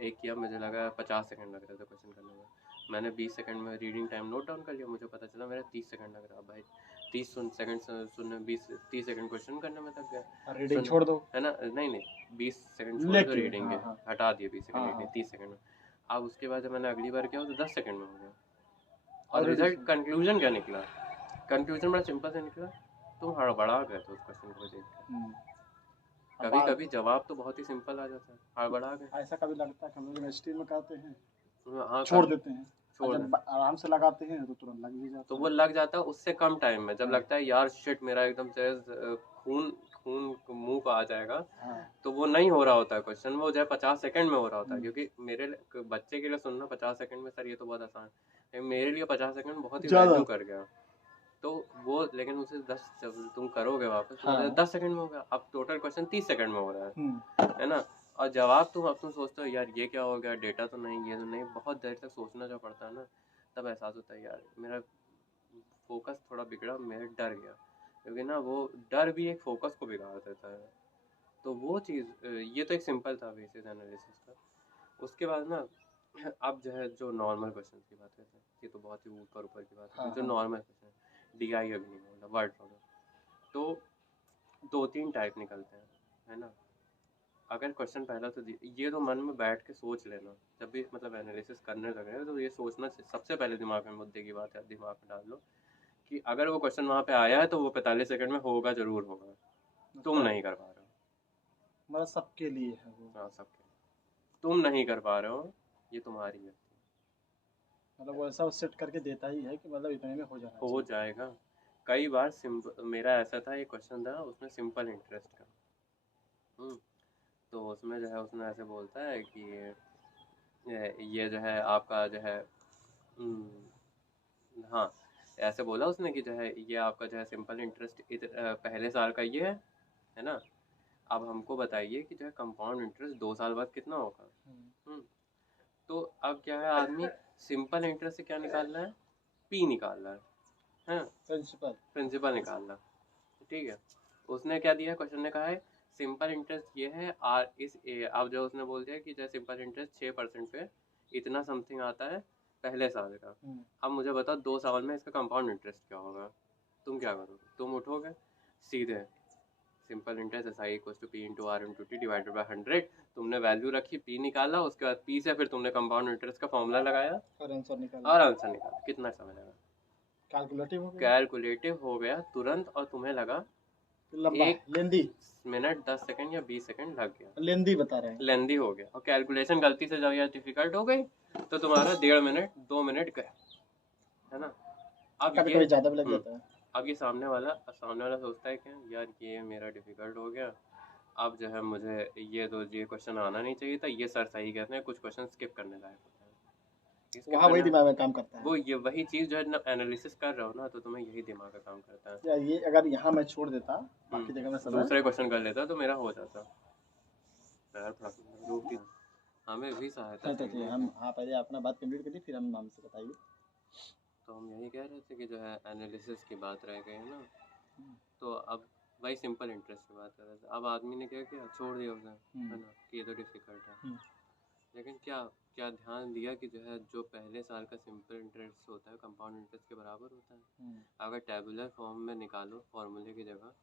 एक किया, मुझे लगा 50 सेकंड लग रहे थे क्वेश्चन करने में, मैंने 20 सेकंड में रीडिंग टाइम नोट डाउन कर लिया, मुझे पता चला मेरा 30 सेकंड लग रहा। भाई 30 सेकंड सुनने 30 सेकंड क्वेश्चन करने में लग गया, रीडिंग छोड़ दो, है ना। नहीं 20 सेकंड छोड़ दो, रीडिंग के हटा दिए 20 सेकंड, हाँ 30 सेकंड में। अब उसके बाद जब मैंने अगली बार किया तो 10 सेकंड में हो गया। और रिजल्ट कंक्लूजन क्या निकला? कंक्लूजन बड़ा सिंपल से निकला, तुम हड़बड़ा गए थे उस क्वेश्चन को देख के। कभी कभी जवाब तो बहुत ही सिंपल आ जाता है, हड़बड़ा गए। ऐसा कभी लगता है, हम लोग स्ट्रीम में कहते हैं हाँ, छोड़ देते हैं, छोड़ जब आराम से लगाते हैं तो तुरंत लग भी जाता तो है। वो लग जाता है उससे कम टाइम में, जब लगता है यार शिट मेरा एकदम से खून खून मुंह को आ जाएगा, तो वो नहीं हो रहा होता है क्वेश्चन, वो जो है 50 सेकंड में हो रहा होता है। क्योंकि मेरे बच्चे के लिए सुनना 50 सेकंड में, सर ये तो बहुत आसान है, मेरे लिए 50 सेकंड बहुत ही वैल्यू कर गया। तो वो, लेकिन उसे 10 जब तुम करोगे वापस, तो 10 सेकंड में होगा। अब टोटल क्वेश्चन 30 सेकंड में हो रहा है ना। और जवाब तुम सोचते हो यार ये क्या हो गया, डेटा तो नहीं, ये तो नहीं, बहुत देर तक सोचना जो पड़ता है ना, तब एहसास होता है यार मेरा फोकस थोड़ा बिगड़ा, मैं डर गया, क्योंकि ना वो डर भी एक फोकस को बिगाड़ देता है। तो वो चीज़, ये तो एक सिंपल था बेसिस एनालिसिस का। उसके बाद ना अब जो है, जो नॉर्मल क्वेश्चन की बात करते हैं, ये तो बहुत ही ऊपर ऊपर की बात है। जो नॉर्मल क्वेश्चन DI अग्नि मतलब वर्ड प्रॉब्लम, तो 2-3 टाइप निकलते हैं, है ना। अगर क्वेश्चन पहला तो ये तो मन में बैठ के सोच लेना, जब भी मतलब एनालिसिस करने लगे तो ये सोचना सबसे पहले दिमाग में, मुद्दे की बात है, दिमाग में डाल लो कि अगर वो क्वेश्चन वहाँ पे आया है तो वो 45 सेकंड में होगा, जरूर होगा, तुम नहीं कर पा रहे हो, मतलब सबके लिए है वो। हाँ सबके, तुम नहीं कर पा रहे हो, ये तुम्हारी है, मतलब वो ऐसा सेट करके देता ही है कि मतलब इतने में हो जाएगा। कई बार मेरा ऐसा था, एक क्वेश्चन था उसमें सिंपल इंटरेस्ट का, तो उसमें जो है उसने ऐसे बोलता है कि ये जो है आपका जो है हाँ, ऐसे बोला उसने कि जो है ये आपका जो है सिंपल इंटरेस्ट पहले साल का ये है ना। अब हमको बताइए कि जो है कंपाउंड इंटरेस्ट 2 साल बाद कितना होगा। हम्म, तो अब क्या है, आदमी सिंपल इंटरेस्ट से क्या निकाल रहा है, पी निकाल रहा है प्रिंसिपल निकाल रहा है। ठीक है, उसने क्या दिया, क्वेश्चन ने कहा है सिंपल इंटरेस्ट ये है आर इस ए। अब जो उसने बोल दिया कि जो सिंपल इंटरेस्ट 6% पे इतना समथिंग आता है पहले साल का। अब मुझे बताओ 2 साल में इसका कंपाउंड इंटरेस्ट क्या होगा। तुम क्या करोगे, तुम उठोगे सीधे simple interest S I equal to P into R into T divided by 100। तुमने वैल्यू रखी, पी निकाला, उसके बाद पी से फिर तुमने कंपाउंड इंटरेस्ट का फॉर्मूला लगाया और आंसर निकाला। कितना समय लगा, कैलकुलेटिव हो गया तुरंत, और तुम्हें लगा लंबा एक लेंदी 1 मिनट 10 सेकंड या 20 सेकंड लग गया, लेंदी बता रहे हैं। लेंदी हो गया। और कैलकुलेशन गलती से जब यार डिफिकल्ट हो गई तो तुम्हारा 1.5 मिनट 2 मिनट गया, है ना। अब कभी ये कभी ज्यादा भी लग जाता है। अब ये सामने वाला सोचता है कि यार ये मेरा डिफिकल्ट हो गया, अब जो है मुझे ये क्वेश्चन आना नहीं चाहिए था। ये सर सही कहते हैं, कुछ क्वेश्चन स्किप करने लायक होते हैं। वहाँ वही दिमाग में काम करता है। वो ये वही चीज़ जो है ना, एनालिसिस कर रहे हो ना, तो तुम्हें यही दिमाग का काम करता है। या ये अगर यहाँ मैं छोड़ देता, बाकी जगह में समय दूसरे क्वेश्चन कर लेता तो मेरा हो जाता। हमें भी सहायता चाहिए। हम हाँ पहले अपना बात कंप्लीट करिए, फिर हम हमसे बताइए। तो हम यही कह रहे थे कि जो है एनालिसिस की बात रह गई है ना, तो अब वही सिंपल इंटरेस्ट की बात कर रहे थे। अब आदमी ने क्या किया, छोड़ दिया उसे, है ना, कि ये तो डिफिकल्ट है। लेकिन क्या क्या ध्यान दिया कि जो है जो पहले साल का सिंपल इंटरेस्ट होता है कंपाउंड इंटरेस्ट के बराबर होता है। अगर टेबुलर फॉर्म में निकालो फॉर्मूले की जगह,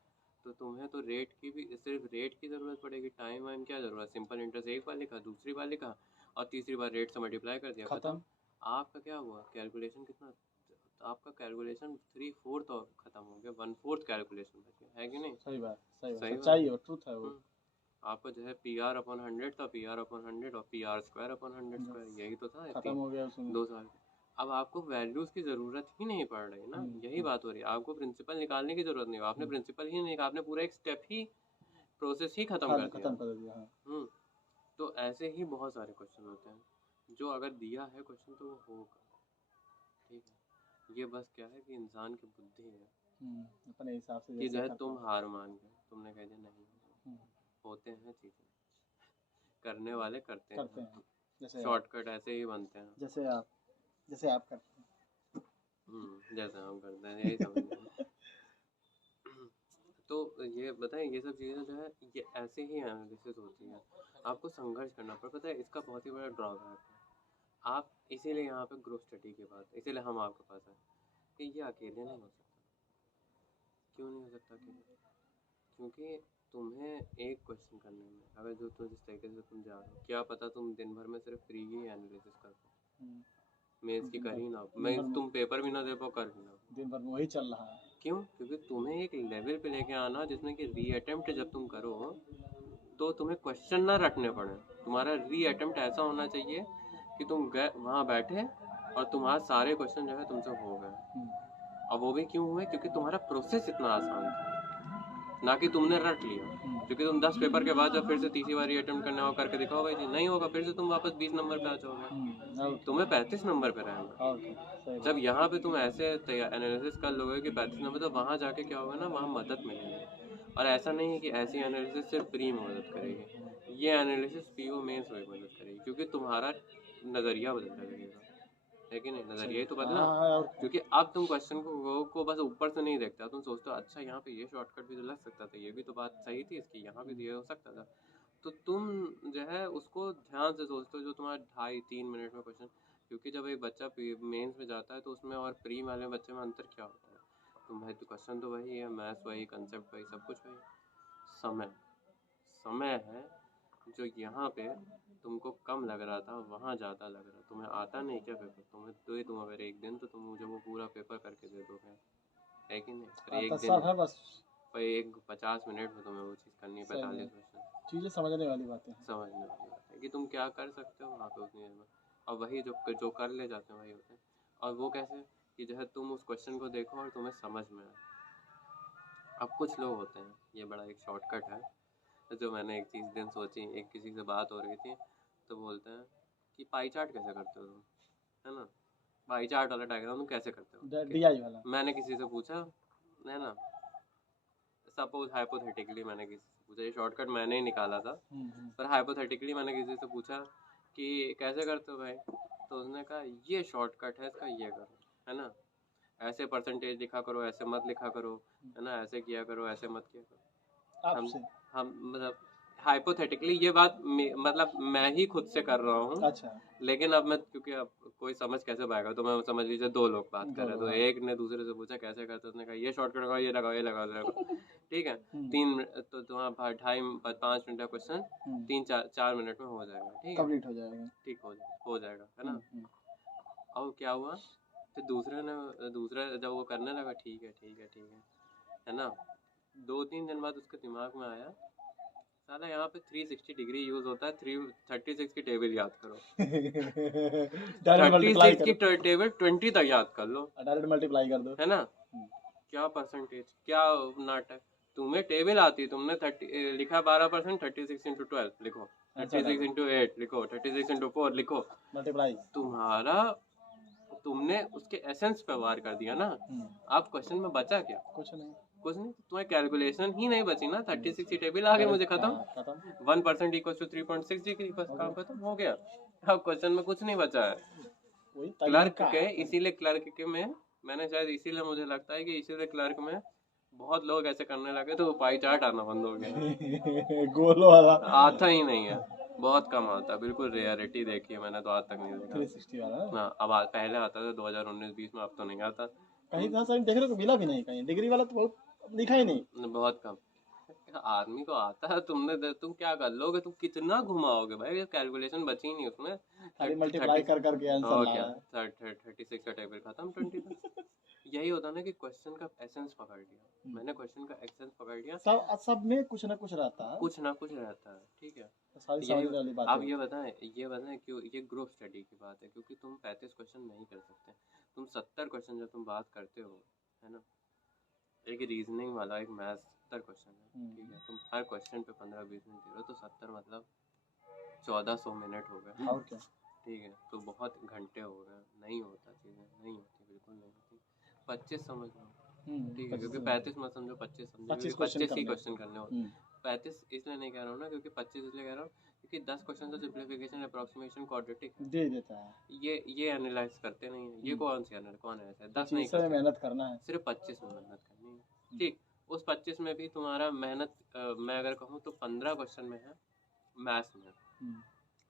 तो तुम्हें तो रेट की भी सिर्फ रेट की ज़रूरत पड़ेगी, टाइम वाइम क्या ज़रूरत। सिंपल इंटरेस्ट एक बार लिखा, दूसरी बार लिखा, और तीसरी बार रेट से मल्टीप्लाई कर दिया, खत्म। आपका क्या हुआ, कैलकुलेशन कितना, आपका कैलकुलेशन 3/4 और खत्म हो गया, 1/4 कैलकुलेशन बच गया, है कि नहीं। सही बात, सही सच्चाई और ट्रूथ है वो। आपका जो है PR/100 था, PR/100 और PR²/100², यही तो था, खत्म हो गया उसमें 2 साल। अब आपको वैल्यूज की जरूरत ही नहीं पड़ रही ना, यही बात हो रही है। आपको प्रिंसिपल निकालने की जरूरत नहीं, आपने प्रिंसिपल ही नहीं, आपने पूरा एक स्टेप ही, प्रोसेस ही खत्म कर दिया। तो ऐसे ही बहुत सारे क्वेश्चन होते हैं जो अगर दिया है क्वेश्चन तो वो होगा, ठीक है। ये बस क्या है कि इंसान की बुद्धि है, अपने हिसाब से कि जो है तुम हार मान गए, तुमने कह दिया नहीं होते हैं चीज़ें, करने वाले करते हैं। शॉर्टकट ऐसे ही बनते हैं, जैसे आप करते हैं। जैसे हम करते हैं, यही समझ। तो ये बताएं, ये सब चीज़ें जो है ये ऐसे ही एनालिसिस होती है। आपको संघर्ष करना पड़ता है। पता है इसका बहुत ही बड़ा ड्रॉबैक है, आप इसीलिए यहाँ पे ग्रुप स्टडी की बात, इसीलिए हम आपके पास हैं कि ये अकेले नहीं हो सकता। क्यों नहीं हो सकता अकेले, क्योंकि तुम्हें एक क्वेश्चन करने में अगर जो तुम जिस तरीके से तुम जा रहे हो, क्या पता तुम दिन भर में सिर्फ फ्री ही एनालिसिस कर पाओ, मेंस की कर ही ना, मेंस तुम पेपर भी ना दे पाओ, कर भी ना, दिन भर में वही चल रहा है। क्यों, क्योंकि तुम्हें एक लेवल पे लेके आना जिसमें कि री अटेम्प्ट जब तुम करो तो तुम्हें क्वेश्चन ना रटने पड़े। तुम्हारा री अटेम्प्ट ऐसा होना चाहिए कि तुम गए वहाँ बैठे और तुम्हारे सारे क्वेश्चन जो है तुमसे हो गए। और वो भी क्यों हुए, क्योंकि तुम्हारा प्रोसेस इतना आसान था, ना कि तुमने रट लिया। क्योंकि तुम 10 पेपर के बाद जब फिर से तीसरी बार अटेम्प्ट करने होगा, करके दिखाओ भाई जी, नहीं होगा, फिर से तुम वापस 20 नंबर पे आ जाओगे, तुम्हें 35 नंबर पे रहना। जब यहाँ पे तुम ऐसे एनालिसिस कर लोगे कि 35 नंबर, तो वहाँ जाके क्या होगा ना, वहाँ मदद मिलेगी। और ऐसा नहीं है कि ऐसी एनालिसिस सिर्फ प्री में मदद करेगी, ये एनालिसिस PO मेंस में मदद करेगी, क्योंकि तुम्हारा नज़रिया बदल जाएगा, है कि नहीं। नज़रिया ही तो बदला, क्योंकि अब तुम क्वेश्चन को बस ऊपर से नहीं देखते, तुम सोचते हो अच्छा यहाँ पे ये शॉर्टकट भी तो लग सकता था, ये भी तो बात सही थी इसकी, यहाँ भी तो ये हो सकता था। तो तुम जो है उसको ध्यान से सोचते हो, जो तुम्हारा 2.5-3 मिनट में क्वेश्चन। क्योंकि जब एक बच्चा मेंस में जाता है तो उसमें और प्री वाले बच्चे में अंतर क्या होता है, तुम भाई तो क्वेश्चन तो वही है, मैथ्स वही, कंसेप्ट वही, सब कुछ वही, समय है जो यहाँ पे तुमको कम लग रहा था वहाँ ज़्यादा लग रहा। तुम्हें आता नहीं क्या पेपर, तुम अगर एक दिन, तो तुम मुझे वो पूरा पेपर करके दे दोगे, है कि नहीं। पर एक दिन है बस, पर एक 50 मिनट में तुम्हें वो चीज़ करनी है, 45 क्वेश्चन। चीज़ें समझने वाली बात है कि तुम क्या कर सकते हो वहाँ पे उतनी देर में, और वही जो कर ले जाते हैं वही होते हैं। और वो कैसे, कि जो है तुम उस क्वेश्चन को देखो और तुम्हें समझ में आए। अब कुछ लोग होते हैं, ये बड़ा एक शॉर्टकट है, जो मैंने एक चीज़ दिन सोची, एक किसी से बात हो रही थी तो बोलते हैं कि पाई चार्ट कैसे करते हो तुम, है ना, पाई चार्ट वाला डायग्राम तुम कैसे करते हो। DI वाला। मैंने किसी से पूछा, है ना, सपोज हाइपोथेटिकली मैंने किसी से पूछा, ये शॉर्टकट मैंने ही निकाला था, पर हाइपोथेटिकली मैंने किसी से पूछा कि कैसे करते हो भाई, तो उसने कहा ये शॉर्टकट है इसका, ये करो, है ना, ऐसे परसेंटेज लिखा करो, ऐसे मत लिखा करो, है ना, ऐसे किया करो, ऐसे मत किया करो। आपसे। हम मतलब हाइपोथेटिकली ये बात मतलब मैं ही खुद से कर रहा हूँ, अच्छा। लेकिन अब मैं, क्योंकि अब कोई समझ कैसे पाएगा, तो मैं समझ लीजिए दो लोग बात कर रहे हैं, तो एक ने दूसरे से पूछा कैसे करते, उसने कहा ये शॉर्टकट लगाओ, ये लगाओ, ये लगाओ, ये लगाओ, ठीक है, 3 मिनट तो तुम्हारा 2.5 5 मिनट का क्वेश्चन 3 4 मिनट में हो जाएगा, ठीक है, कंप्लीट हो जाएगा। ठीक हो जाएगा, है ना। और क्या हुआ, फिर दूसरा जब वो करने लगा, ठीक है ठीक है ठीक है ना, 2 3 दिन बाद उसके दिमाग में आया, साला यहाँ पे 360 डिग्री यूज होता है, 36 की टेबल याद करो, डायरेक्ट मल्टीप्लाई 36 की टेबल 20 तक याद कर लो, डायरेक्ट मल्टीप्लाई कर दो, है ना। क्या परसेंटेज, क्या नाटक, तुम्हें टेबल आती, तुमने 30 लिखा 12%, 36 इंटू 12 लिखो, 36 इंटू 8 लिखो, 36 इंटू 4 लिखो, मल्टीप्लाई तुमने उसके एसेंस पे वार कर दिया ना। आप क्वेश्चन में बचा क्या, कुछ नहीं, तुम्हें कैलकुलेशन ही नहीं बची ना, 36 की टेबल आ गई, मुझे खत्म, 1% इक्वल टू 3.6 डिग्री, बस काम खत्म हो गया। अब क्वेश्चन में कुछ नहीं बचा है। क्लर्क के, इसीलिए क्लर्क के में मैंने शायद, इसीलिए मुझे लगता है कि इसीलिए क्लर्क में बहुत लोग ऐसे करने लगे, तो पाई चार्ट आना बंद हो गया। गोलो वाला आता ही नहीं है, बहुत कम आता है, बिल्कुल रेयरिटी देखी है मैंने, तो आज तक नहीं देखा 360 वाला ना। अब पहले आता था 2019-20 में, अब तो नहीं आता कहीं देखने को मिला भी नहीं, कहीं डिग्री वाला तो बहुत दिखा ही नहीं, बहुत कम। आदमी को आता है, तुम क्या कर लोगे, तुम कितना घुमाओगे भाई, कैलकुलेशन बची नहीं उसमें, खाली मल्टीप्लाई कर करके आंसर और लाया क्या, 36 का टेबल खत्म, 20 का। यही होता ना कि क्वेश्चन का एसेंस पकड़ लिया मैंने, क्वेश्चन का एसेंस पकड़ लिया, सब में कुछ ना कुछ रहता है, कुछ ना कुछ रहता है, ठीक है। सारी यही समझ वाली बात आप है। ये बताएं क्यों ये ग्रुप स्टडी की बात है, क्योंकि तुम 35 क्वेश्चन नहीं कर सकते, तुम 70 क्वेश्चन जब तुम बात करते हो, है ना, एक रीजनिंग वाला, एक मैथ्स 70 क्वेश्चन है, ठीक है, तुम हर क्वेश्चन पे 15-20 मिनट दे रहे हो, तो 70 मतलब 1400 मिनट हो गए, और क्या, ठीक है, तो बहुत घंटे हो गए, नहीं होता, चीज़ें नहीं होती, बिल्कुल नहीं होती। 25 समझ लो, ठीक है, क्योंकि 35 मत समझो, 25 समझो, क्योंकि 25 ही क्वेश्चन करने होते हैं। 35 इसलिए नहीं कह रहा हूँ ना, क्योंकि 25 इसलिए कह रहा हूँ क्योंकि 10 क्वेश्चन तो सिंप्लीफिकेशन, अप्रॉक्सीमेशन, क्वाड्रेटिक दे देता है, ये एनालाइज करते नहीं है, ये कौन है ऐसा, 10 नहीं करते, मेहनत करना है, सिर्फ 25 में मेहनत करनी है, ठीक। उस 25 में भी तुम्हारा मेहनत, मैं अगर कहूँ तो 15 क्वेश्चन में है मैथ्स में,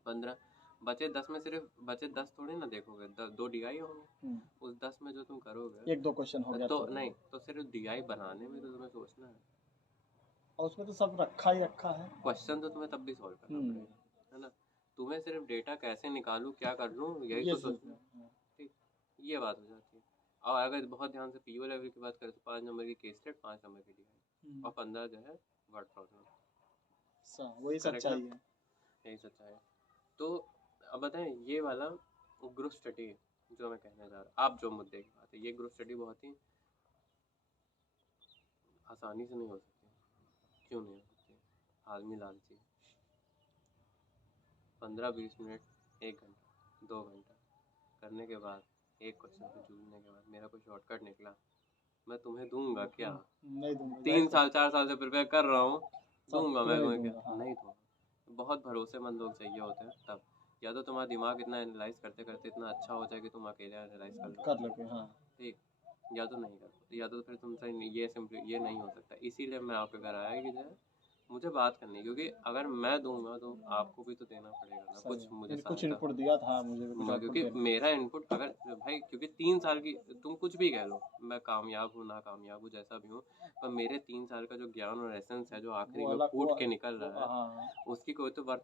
15 बचे 10 में, सिर्फ बचे 10 थोड़ी ना देखोगे, 2 DI होंगे, उस 10 में जो तुम करोगे 1-2 क्वेश्चन हो गया तो नहीं, तो सिर्फ DI बनाने में तो तुम्हें सोचना है, और उसमें तो सब रखा ही रखा है, क्वेश्चन तो तुम्हें तब भी सॉल्व करना पड़ेगा, है ना, तुम्हें सिर्फ डेटा कैसे निकालूं, क्या कर लूं, यही तो सोचना है, ठीक, ये बात हो जाती है। और अगर बहुत ध्यान से PO लेवल की बात करें तो 5 नंबर की केस स्टडी, 5 नंबर की DI, और 15 जो है वर्ड प्रॉब्लम, वही सच्चाई है, यही सच्चाई है। तो अब बताएं, ये वाला ग्रुप स्टडी जो मैं कहने जा रहा, आप जो मुद्दे की बात है, ये ग्रुप स्टडी बहुत ही आसानी से नहीं हो सकती। क्यों नहीं हो सकती? आदमी लालची, 15-20 मिनट, 1 घंटा, 2 घंटा करने के बाद, एक क्वेश्चन से जूझने के बाद मेरा कोई शॉर्टकट निकला, मैं तुम्हें दूंगा क्या? नहीं दूंगा, 3 साल 4 साल से प्रिपेयर कर रहा हूँ, दूंगा मैं तुम्हें क्या? हाँ। नहीं दूंगा। बहुत भरोसेमंद लोग चाहिए होते हैं तब, या तो तुम्हारा दिमाग इतना एनालाइज करते करते इतना अच्छा हो जाए कि तुम अकेले एनालाइज कर लो, हाँ, ठीक, या तो नहीं कर सकते, या तो फिर तुमसे ये नहीं हो सकता। इसीलिए मैं आपके घर आया कि जो है मुझे बात करनी, क्योंकि अगर मैं दूंगा तो आपको भी तो देना पड़ेगा ना कुछ, मुझे कुछ इनपुट दिया था मुझे, क्योंकि मेरा इनपुट अगर भाई, क्योंकि 3 साल की, तुम कुछ भी कह लो, मैं कामयाब हूँ ना कामयाब हूँ जैसा भी हूँ, पर मेरे 3 साल का जो ज्ञान और एसेंस है जो आखिरी में फूट के निकल रहा है, उसकी कोई तो वर्थ